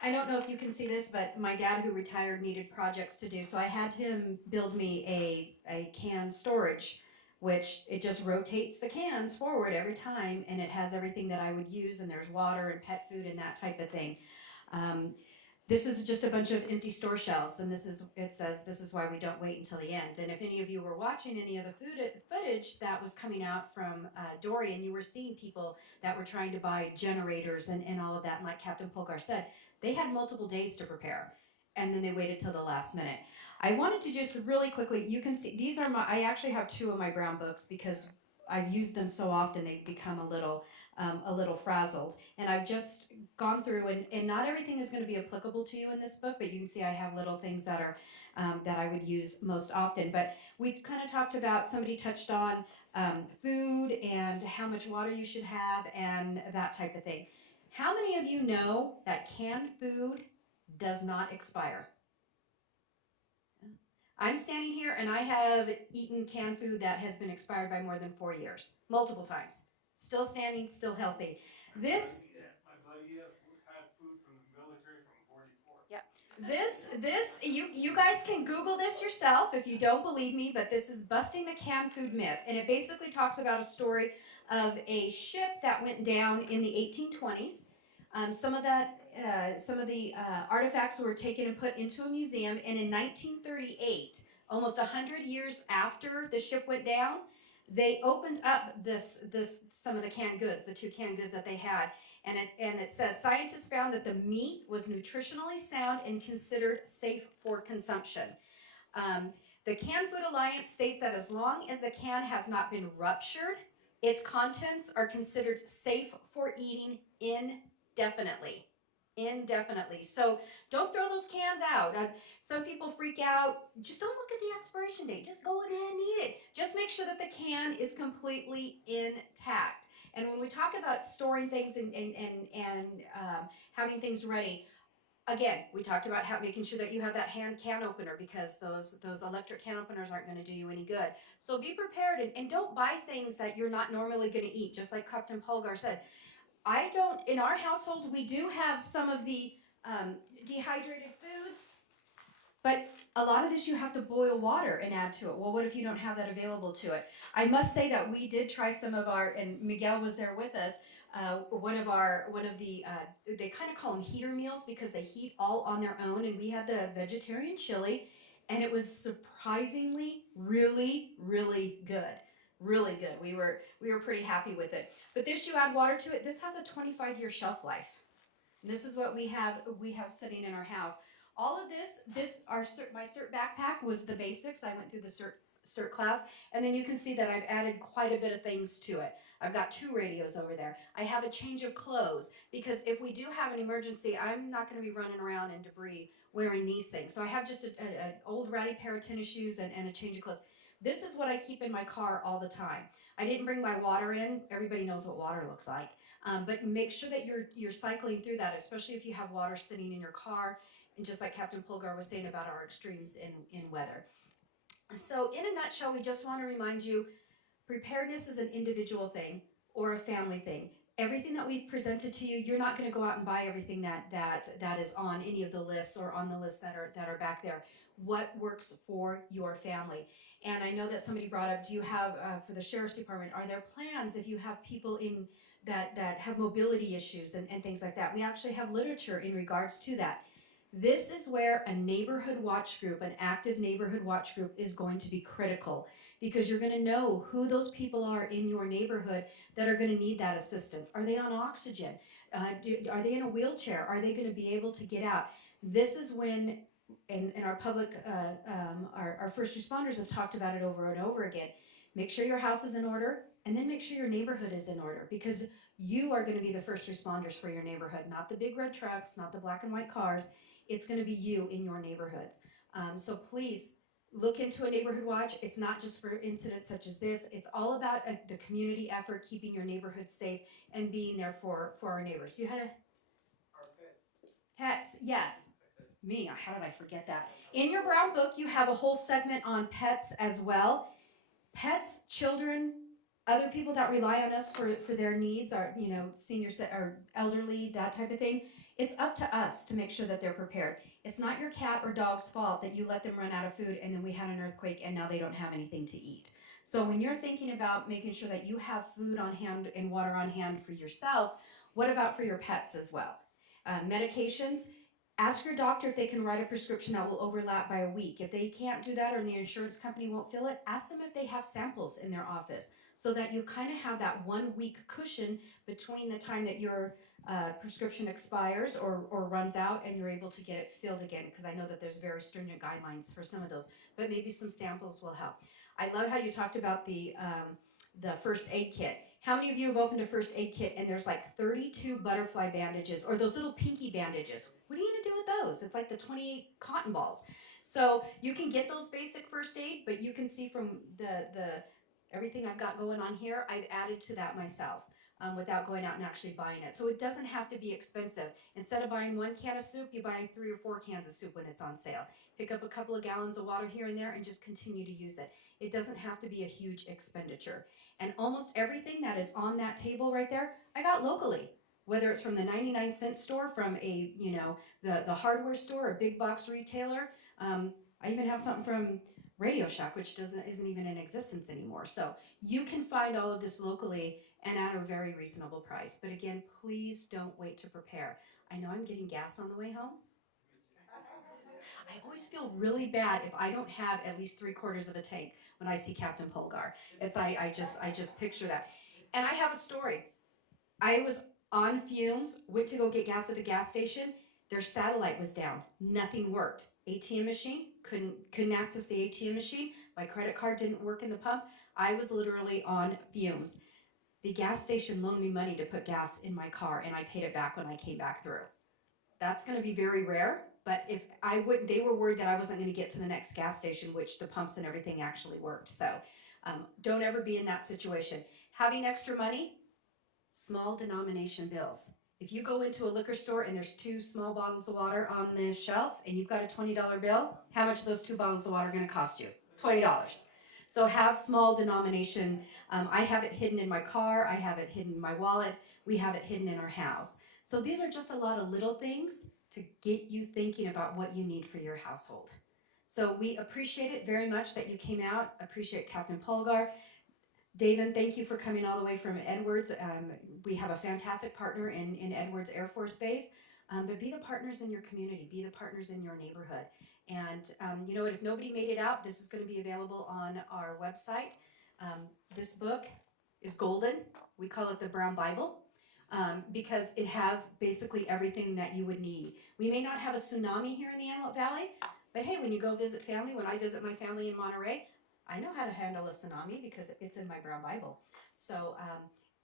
I don't know if you can see this, but my dad, who retired, needed projects to do, so I had him build me a can storage, which it just rotates the cans forward every time, and it has everything that I would use, and there's water and pet food and that type of thing. This is just a bunch of empty store shelves, and it says this is why we don't wait until the end. And if any of you were watching any of the footage that was coming out from Dorian, you were seeing people that were trying to buy generators and all of that, and like Captain Polgar said, they had multiple days to prepare, and then they waited till the last minute. I wanted to just really quickly, you can see, these are I actually have 2 of my brown books because I've used them so often they've become a little frazzled. And I've just gone through, and not everything is going to be applicable to you in this book, but you can see I have little things that are that I would use most often. But we kind of talked about, somebody touched on food and how much water you should have and that type of thing. How many of you know that canned food does not expire? I'm standing here and I have eaten canned food that has been expired by more than 4 years, multiple times. Still standing, still healthy. This. My buddy had food from the military from 44. Yep. You guys can Google this yourself if you don't believe me, but this is Busting the Canned Food Myth, and it basically talks about a story of a ship that went down in the 1820s. Some of the artifacts were taken and put into a museum, and in 1938, almost 100 years after the ship went down, they opened up some of the canned goods, the 2 canned goods that they had, And it says scientists found that the meat was nutritionally sound and considered safe for consumption. The Canned Food Alliance states that as long as the can has not been ruptured, its contents are considered safe for eating indefinitely. Indefinitely. So don't throw those cans out. Some people freak out. Just don't look at the expiration date. Just go in and eat it. Just make sure that the can is completely intact. And when we talk about storing things and having things ready, again, we talked about making sure that you have that hand can opener, because those electric can openers aren't going to do you any good. So be prepared, and don't buy things that you're not normally going to eat, just like Captain Polgar said. In our household, we do have some of the dehydrated foods, but a lot of this you have to boil water and add to it. Well, what if you don't have that available to it? I must say that we did try some of and Miguel was there with us, they kind of call them heater meals because they heat all on their own, and we had the vegetarian chili, and it was surprisingly really, really good. Really good. We were pretty happy with it. But this, you add water to it. This has a 25-year shelf life. And this is what we have sitting in our house. All of my CERT backpack was the basics. I went through the CERT class, and then you can see that I've added quite a bit of things to it. I've got 2 radios over there. I have a change of clothes, because if we do have an emergency, I'm not going to be running around in debris wearing these things. So I have just an old ratty pair of tennis shoes and a change of clothes. This is what I keep in my car all the time. I didn't bring my water in. Everybody knows what water looks like. But make sure that you're cycling through that, especially if you have water sitting in your car, and just like Captain Polgar was saying about our extremes in weather. So in a nutshell, we just want to remind you, preparedness is an individual thing or a family thing. Everything that we've presented to you, you're not going to go out and buy everything that is on any of the lists or on the lists that are back there. What works for your family? And I know that somebody brought up, do you have, for the Sheriff's Department, are there plans if you have people in that have mobility issues and things like that? We actually have literature in regards to that. This is where a neighborhood watch group, an active neighborhood watch group, is going to be critical, because you're going to know who those people are in your neighborhood that are going to need that assistance. Are they on oxygen? Are they in a wheelchair? Are they going to be able to get out? This is when, and our public, our first responders have talked about it over and over again. Make sure your house is in order, and then make sure your neighborhood is in order, because you are going to be the first responders for your neighborhood, not the big red trucks, not the black and white cars. It's going to be you in your neighborhoods. So please look into a neighborhood watch. It's not just for incidents such as this. It's all about the community effort, keeping your neighborhood safe and being there for our neighbors. You had pets, yes. Me, how did I forget that? In your brown book, you have a whole segment on pets as well. Pets, children, other people that rely on us for their needs, are seniors or elderly, that type of thing. It's up to us to make sure that they're prepared. It's not your cat or dog's fault that you let them run out of food and then we had an earthquake and now they don't have anything to eat. So when you're thinking about making sure that you have food on hand and water on hand for yourselves, what about for your pets as well? Medications, ask your doctor if they can write a prescription that will overlap by a week. If they can't do that or the insurance company won't fill it, ask them if they have samples in their office, so that you kind of have that 1 week cushion between the time that your prescription expires or runs out and you're able to get it filled again, because I know that there's very stringent guidelines for some of those, but maybe some samples will help. I love how you talked about the first aid kit. How many of you have opened a first aid kit and there's like 32 butterfly bandages or those little pinky bandages? What are you gonna do with those? It's like the 28 cotton balls. So you can get those basic first aid, but you can see from the everything I've got going on here, I've added to that myself. Without going out and actually buying it. So it doesn't have to be expensive. Instead of buying 1 can of soup, you buy 3 or 4 cans of soup when it's on sale. Pick up a couple of gallons of water here and there and just continue to use it. It doesn't have to be a huge expenditure. And almost everything that is on that table right there, I got locally. Whether it's from the 99-cent store, from a, the hardware store, a big box retailer. I even have something from Radio Shack, which isn't even in existence anymore. So you can find all of this locally and at a very reasonable price. But again, please don't wait to prepare. I know I'm getting gas on the way home. I always feel really bad if I don't have at least 3/4 of a tank when I see Captain Polgar. I just picture that. And I have a story. I was on fumes, went to go get gas at the gas station. Their satellite was down. Nothing worked. ATM machine, couldn't access the ATM machine. My credit card didn't work in the pump. I was literally on fumes. The gas station loaned me money to put gas in my car, and I paid it back when I came back through. That's going to be very rare, but if I wouldn't, they were worried that I wasn't going to get to the next gas station, which the pumps and everything actually worked. So don't ever be in that situation. Having extra money, small denomination bills. If you go into a liquor store and there's 2 small bottles of water on the shelf and you've got a $20 bill, how much are those 2 bottles of water going to cost you? $20. So have small denomination. I have it hidden in my car. I have it hidden in my wallet. We have it hidden in our house. So these are just a lot of little things to get you thinking about what you need for your household. So we appreciate it very much that you came out. Appreciate Captain Polgar. David, thank you for coming all the way from Edwards. We have a fantastic partner in Edwards Air Force Base. But be the partners in your community. Be the partners in your neighborhood. And you know what? If nobody made it out, this is going to be available on our website. This book is golden. We call it the Brown Bible because it has basically everything that you would need. We may not have a tsunami here in the Antelope Valley, but hey, when you go visit family, when I visit my family in Monterey, I know how to handle a tsunami because it's in my Brown Bible. So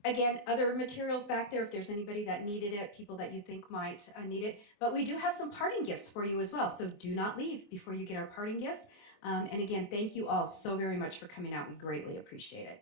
again, other materials back there if there's anybody that needed it, people that you think might need it. But we do have some parting gifts for you as well. So do not leave before you get our parting gifts. And again, thank you all so very much for coming out. We greatly appreciate it.